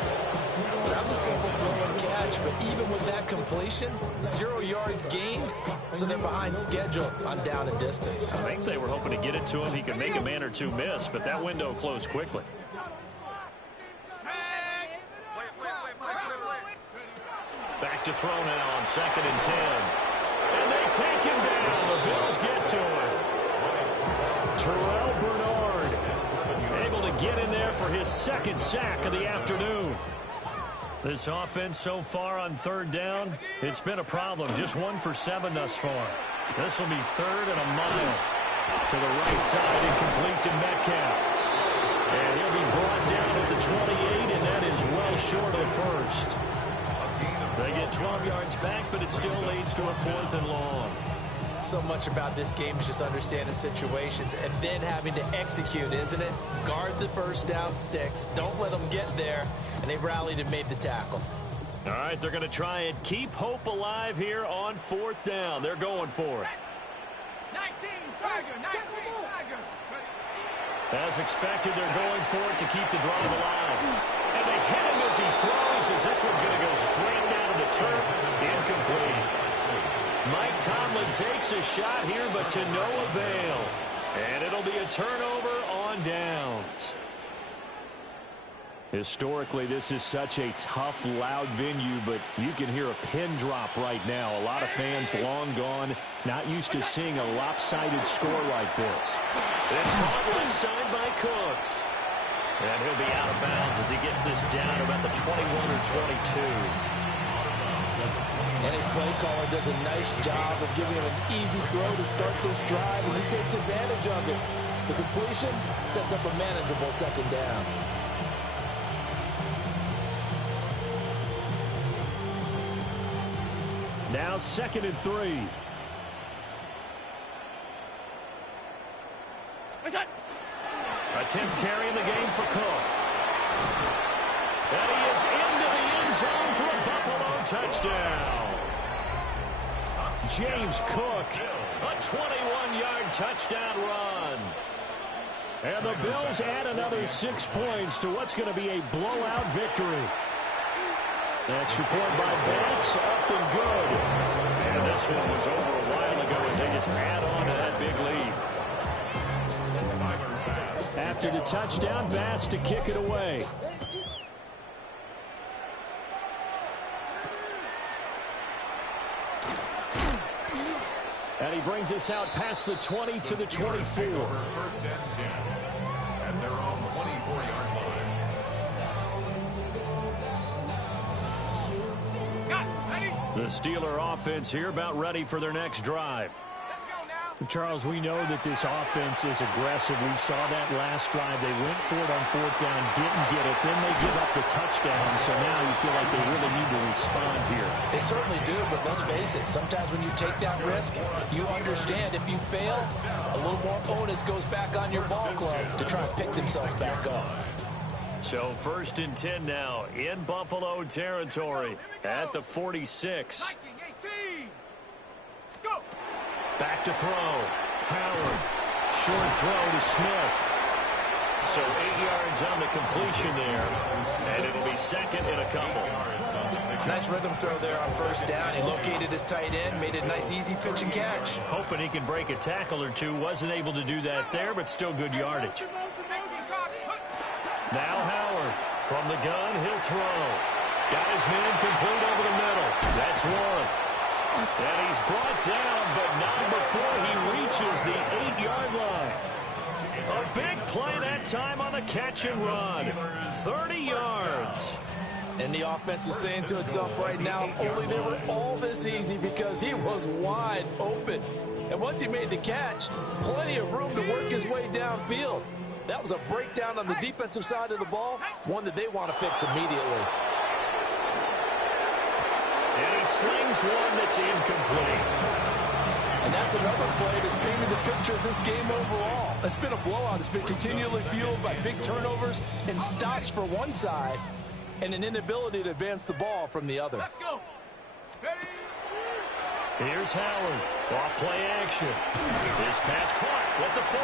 That was a simple throw and catch, but even with that completion, 0 yards gained, so they're behind schedule on down and distance. I think they were hoping to get it to him. He could make a man or two miss, but that window closed quickly. Back to throw now on 2nd and 10. And they take him down. The Bills get to him. Terrell Bernard able to get in there for his second sack of the afternoon. This offense so far on third down, it's been a problem. Just 1 for 7 thus far. This will be 3rd and a mile. To the right side, incomplete to Metcalf. And he'll be brought down at the 28, and that is well short of the first. They get 12 yards back, but it still leads to a 4th and long. So much about this game is just understanding situations and then having to execute, isn't it? Guard the first down sticks. Don't let them get there. And they rallied and made the tackle. All right, they're going to try and keep hope alive here on 4th down. They're going for it. 19, Tiger, 19, Tiger. As expected, they're going for it to keep the drive alive. And they hit him as he throws, as this one's going to go straight down to the turf. Incomplete. Mike Tomlin takes a shot here, but to no avail. And it'll be a turnover on downs. Historically, this is such a tough, loud venue, but you can hear a pin drop right now. A lot of fans long gone, not used to seeing a lopsided score like this. It's caught left side by Cooks. And he'll be out of bounds as he gets this down to about the 21 or 22. And his play caller does a nice job of giving him an easy throw to start this drive, and he takes advantage of it. The completion sets up a manageable second down. Now 2nd and 3. A 10th carry in the game for Cook. And he is into the end zone for a Buffalo touchdown. James Cook, a 21-yard touchdown run. And the Bills add another 6 points to what's going to be a blowout victory. Extra point by Bass, up and good. And this one was over a while ago as they just add on to that big lead. After the touchdown, Bass to kick it away. And he brings us out past the 20 to the 24. First and 10 at their own 24-yard line. The Steeler offense here about ready for their next drive. Charles, we know that this offense is aggressive. We saw that last drive. They went for it on 4th down, didn't get it. Then they give up the touchdown. So now you feel like they really need to respond here. They certainly do, but let's face it. Sometimes when you take that risk, you understand if you fail, a little more onus goes back on your ball club to try and pick themselves back up. So 1st and 10 now in Buffalo territory at the 46. Back to throw. Howard. Short throw to Smith. So 8 yards on the completion there. And it'll be 2nd and a couple. Nice rhythm throw there on 1st down. He located his tight end, made it a nice easy pitch and catch. Hoping he can break a tackle or two. Wasn't able to do that there, but still good yardage. Now Howard. From the gun, he'll throw. Got his man complete over the middle. That's one. And he's brought down, but not before he reaches the 8-yard line. A big play that time on the catch and run. 30 yards. And the offense is saying to itself right now, if only they were all this easy, because he was wide open. And once he made the catch, plenty of room to work his way downfield. That was a breakdown on the defensive side of the ball, one that they want to fix immediately. And he slings one that's incomplete. And that's another play that's painted the picture of this game overall. It's been a blowout. It's been continually fueled by big turnovers and stops for one side and an inability to advance the ball from the other. Let's go. Ready? Here's Howard. Off play action. His pass caught at the 4.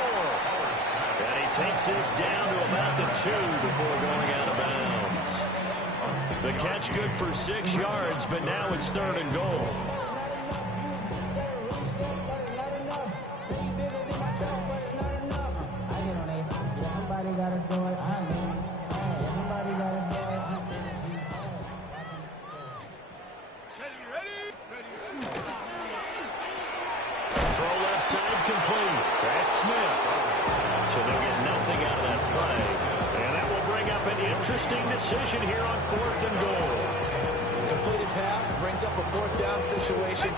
And he takes this down to about the 2 before going out of bounds. The catch good for 6 yards, but now it's 3rd and goal. Throw left side complete. That's Smith. So they'll get nothing out of that play. And that will bring up an interesting decision here on 4th and goal. Completed pass brings up a 4th down situation.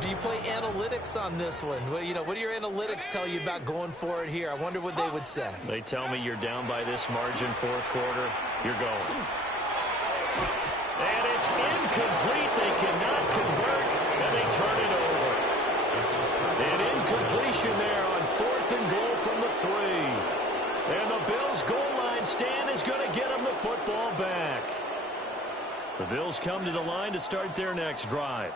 Do you play analytics on this one? Well, you know, what do your analytics tell you about going for it here? I wonder what they would say. They tell me you're down by this margin 4th quarter. You're going. And it's incomplete. They cannot convert, and they turn it over. An incompletion there on 4th and goal from the 3. And the Bills' goal line stand is going to get them the football back. The Bills come to the line to start their next drive.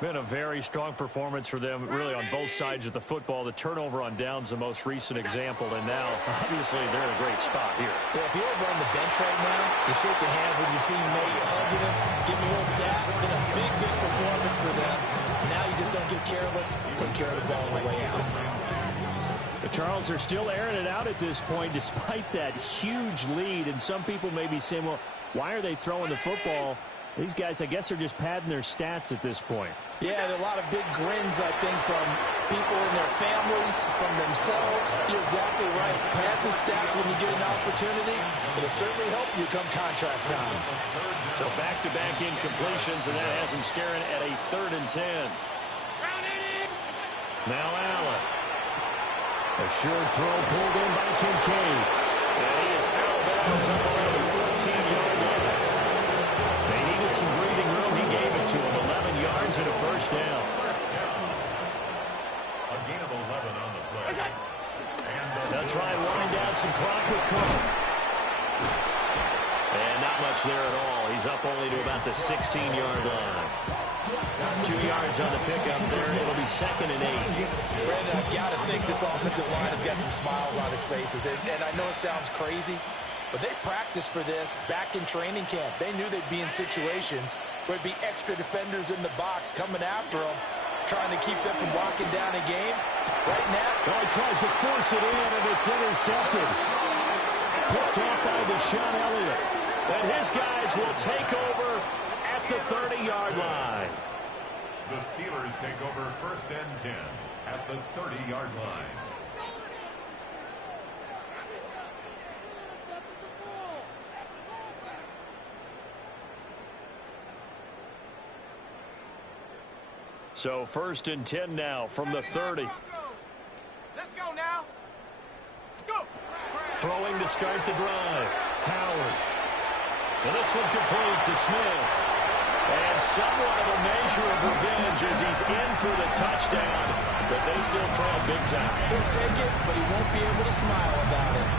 Been a very strong performance for them, really, on both sides of the football. The turnover on downs, the most recent example, and now, obviously, they're in a great spot here. Yeah, if you're over on the bench right now, you're shaking hands with your teammate, you're hugging him, giving a little dap. Been a big, big performance for them. Now you just don't get careless. Take care of the ball on the way out. The Charles are still airing it out at this point, despite that huge lead. And some people may be saying, well, why are they throwing the football? These guys, I guess, are just padding their stats at this point. Yeah, there are a lot of big grins, I think, from people and their families, from themselves. You're exactly right. Pad the stats when you get an opportunity. It'll certainly help you come contract time. So back-to-back incompletions, and that has him staring at a 3rd and 10. Now Allen. A short throw pulled in by Kincaid. And he is out of bounds up around the 14-yard line. They needed some breathing room. He gave it to him, 11 yards. first down. A gain of 11 on the play. They'll try and wind down some clock with Cook. And not much there at all. He's up only to about the 16-yard line. 2 yards on the pickup there. It'll be 2nd and 8. Brandon, I've got to think this offensive line has got some smiles on its faces. And I know it sounds crazy, but they practiced for this back in training camp. They knew they'd be in situations where it'd be extra defenders in the box coming after them, trying to keep them from locking down a game. Right now, well, he tries to force it in, and it's intercepted. Picked off by Deshaun Elliott. And his guys will take over at the 30-yard line. The Steelers take over 1st and 10 at the 30-yard line. So 1st and 10 now from the 30. Let's go now. Let's go. Throwing to start the drive. Howard. And this one complete to Smith. And somewhat of a measure of revenge as he's in for the touchdown. But they still trail big time. He'll take it, but he won't be able to smile about it.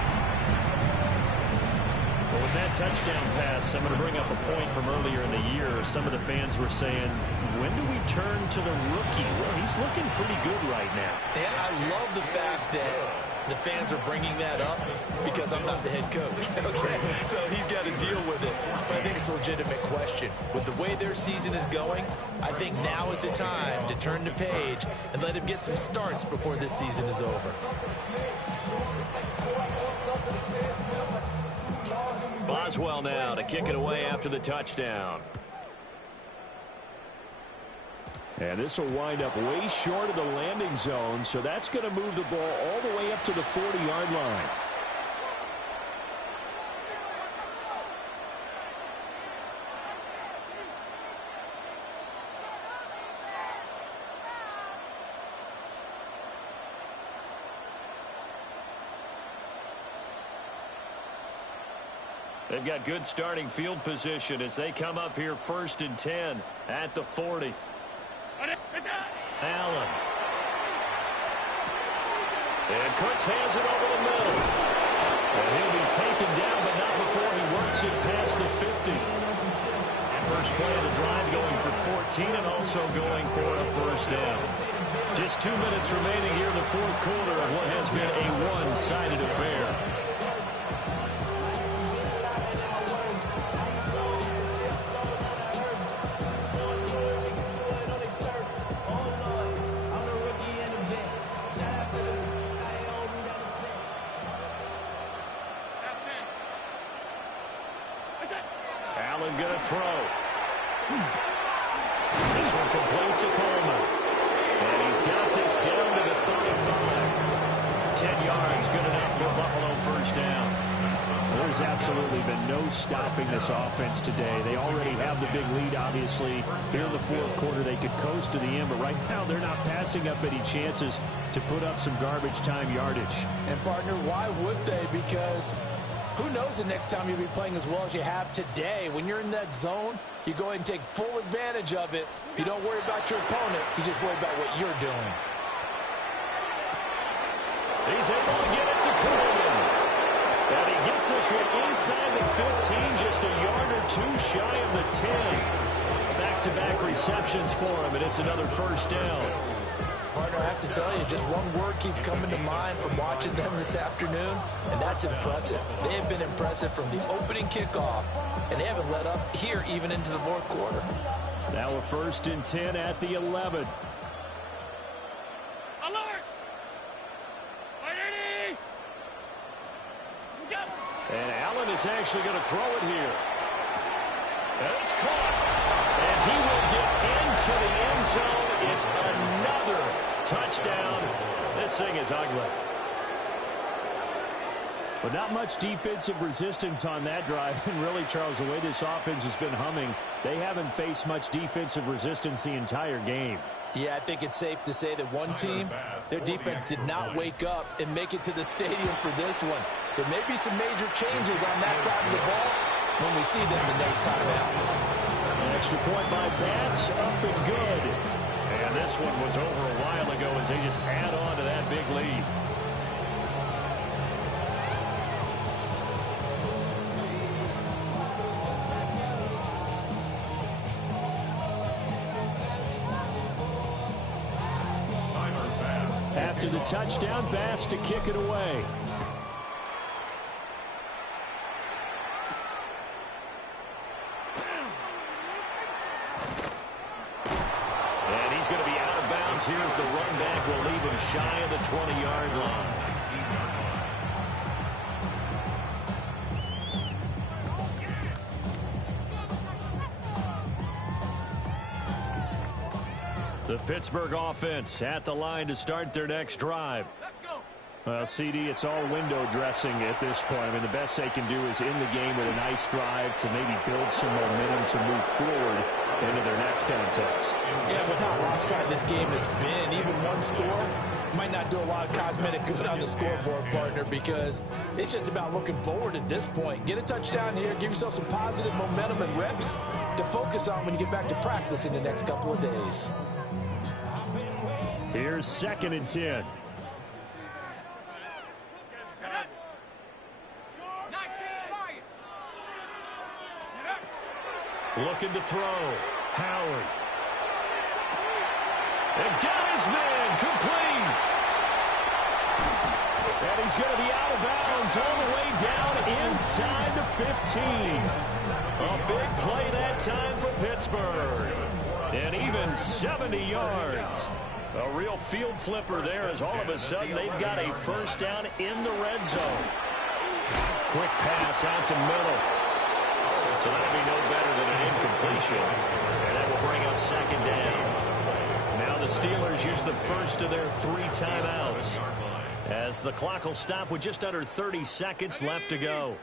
But with that touchdown pass, I'm going to bring up a point from earlier in the year. Some of the fans were saying, when do we turn to the rookie? Well, he's looking pretty good right now. And I love the fact that the fans are bringing that up because I'm not the head coach. Okay, so he's got to deal with it. But I think it's a legitimate question. With the way their season is going, I think now is the time to turn the page and let him get some starts before this season is over. Boswell now to kick it away after the touchdown. And this will wind up way short of the landing zone, so that's going to move the ball all the way up to the 40-yard line. They've got good starting field position as they come up here 1st and 10 at the 40. Allen. And Cooks has it over the middle. And he'll be taken down, but not before he works it past the 50. And first play of the drive going for 14 and also going for a first down. Just 2 minutes remaining here in the 4th quarter of what has been a one-sided affair. Allen going to throw. This one complete to Coleman. And he's got this down to the 35. 10 yards, good enough for a Buffalo first down. There's absolutely been no stopping this offense today. They already have the big lead, obviously. Here in the 4th quarter, they could coast to the end, but right now they're not passing up any chances to put up some garbage time yardage. And, partner, why would they? Because who knows the next time you'll be playing as well as you have today. When you're in that zone, you go ahead and take full advantage of it. You don't worry about your opponent. You just worry about what you're doing. He's able to get it to Coleman. And he gets this one inside the 15, just a yard or two shy of the 10. Back-to-back receptions for him, and it's another first down. Partner, I have to tell you, just one word keeps coming to mind from watching them this afternoon, and that's impressive. They have been impressive from the opening kickoff, and they haven't let up here even into the 4th quarter. Now a 1st and 10 at the 11. And Allen is actually going to throw it here. And it's caught. And he will get into the end zone. It's another touchdown. This thing is ugly. But not much defensive resistance on that drive. And really, Charles, the way this offense has been humming, they haven't faced much defensive resistance the entire game. Yeah, I think it's safe to say that one team, their defense did not wake up and make it to the stadium for this one. There may be some major changes on that side of the ball when we see them the next time out. An extra point by Bass, up and good. This one was over a while ago as they just add on to that big lead. After the touchdown, Bass to kick it away. And he's going to be out of bounds. Here's the run back. Will leave him shy of the 20-yard line. The Pittsburgh offense at the line to start their next drive. Well, CD, it's all window dressing at this point. I mean, the best they can do is in the game with a nice drive to maybe build some momentum to move forward into their next contest. Yeah, with how lopsided this game has been, even one score might not do a lot of cosmetic good on the scoreboard, partner, because it's just about looking forward at this point. Get a touchdown here, give yourself some positive momentum and reps to focus on when you get back to practice in the next couple of days. Here's 2nd and 10. Looking to throw. Howard. And got his man complete. And he's going to be out of bounds all the way down inside the 15. A big play that time for Pittsburgh. And even 70 yards. A real field flipper there as all of a sudden they've got a first down in the red zone. Quick pass out to Miller. So that'll be no better than an incompletion. And that will bring up 2nd down. Now the Steelers use the first of their 3 timeouts as the clock will stop with just under 30 seconds left to go.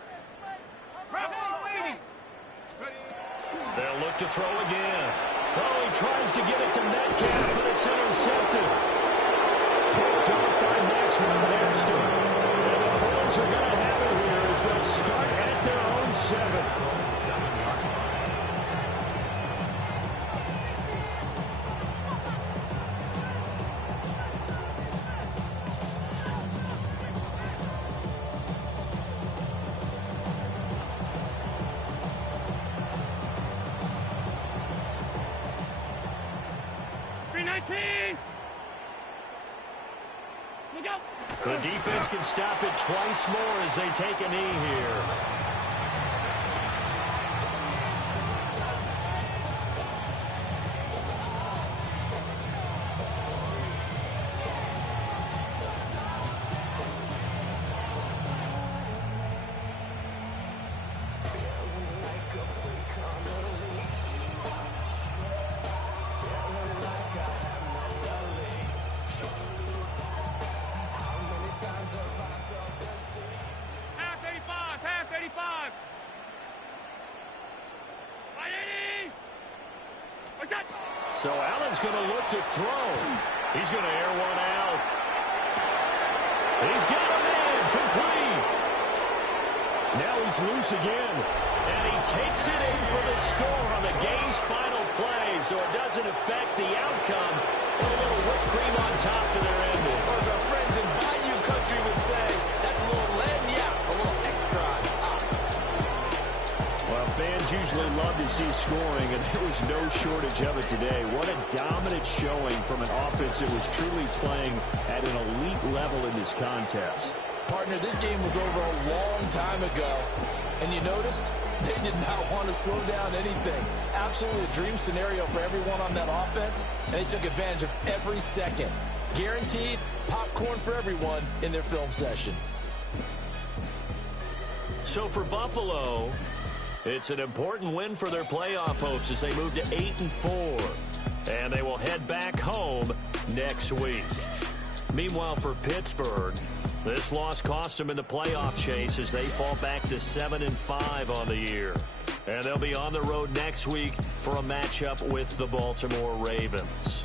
They'll look to throw again. Oh, he tries to get it to Metcalf, but it's intercepted. Picked off by Maxwell Baxter. And the Bulls are going to have it here as they'll start at their own 7. The defense can stop it twice more as they take a knee here. So Allen's going to look to throw. He's going to air one out. He's got a man complete. Now he's loose again. And he takes it in for the score on the game's final play, so it doesn't affect the outcome. A little whipped cream on top to their ending. Or as our friends in Bayou Country would say, that's a little lead, yeah, a little extra on top. Well, fans usually love to see scoring, and there was no shortage of it today. What a dominant showing from an offense that was truly playing at an elite level in this contest. Partner, this game was over a long time ago, and you noticed they did not want to slow down anything. Absolutely a dream scenario for everyone on that offense, and they took advantage of every second. Guaranteed popcorn for everyone in their film session. So for Buffalo, it's an important win for their playoff hopes as they move to 8-4. And they will head back home next week. Meanwhile, for Pittsburgh, this loss cost them in the playoff chase as they fall back to 7-5 on the year. And they'll be on the road next week for a matchup with the Baltimore Ravens.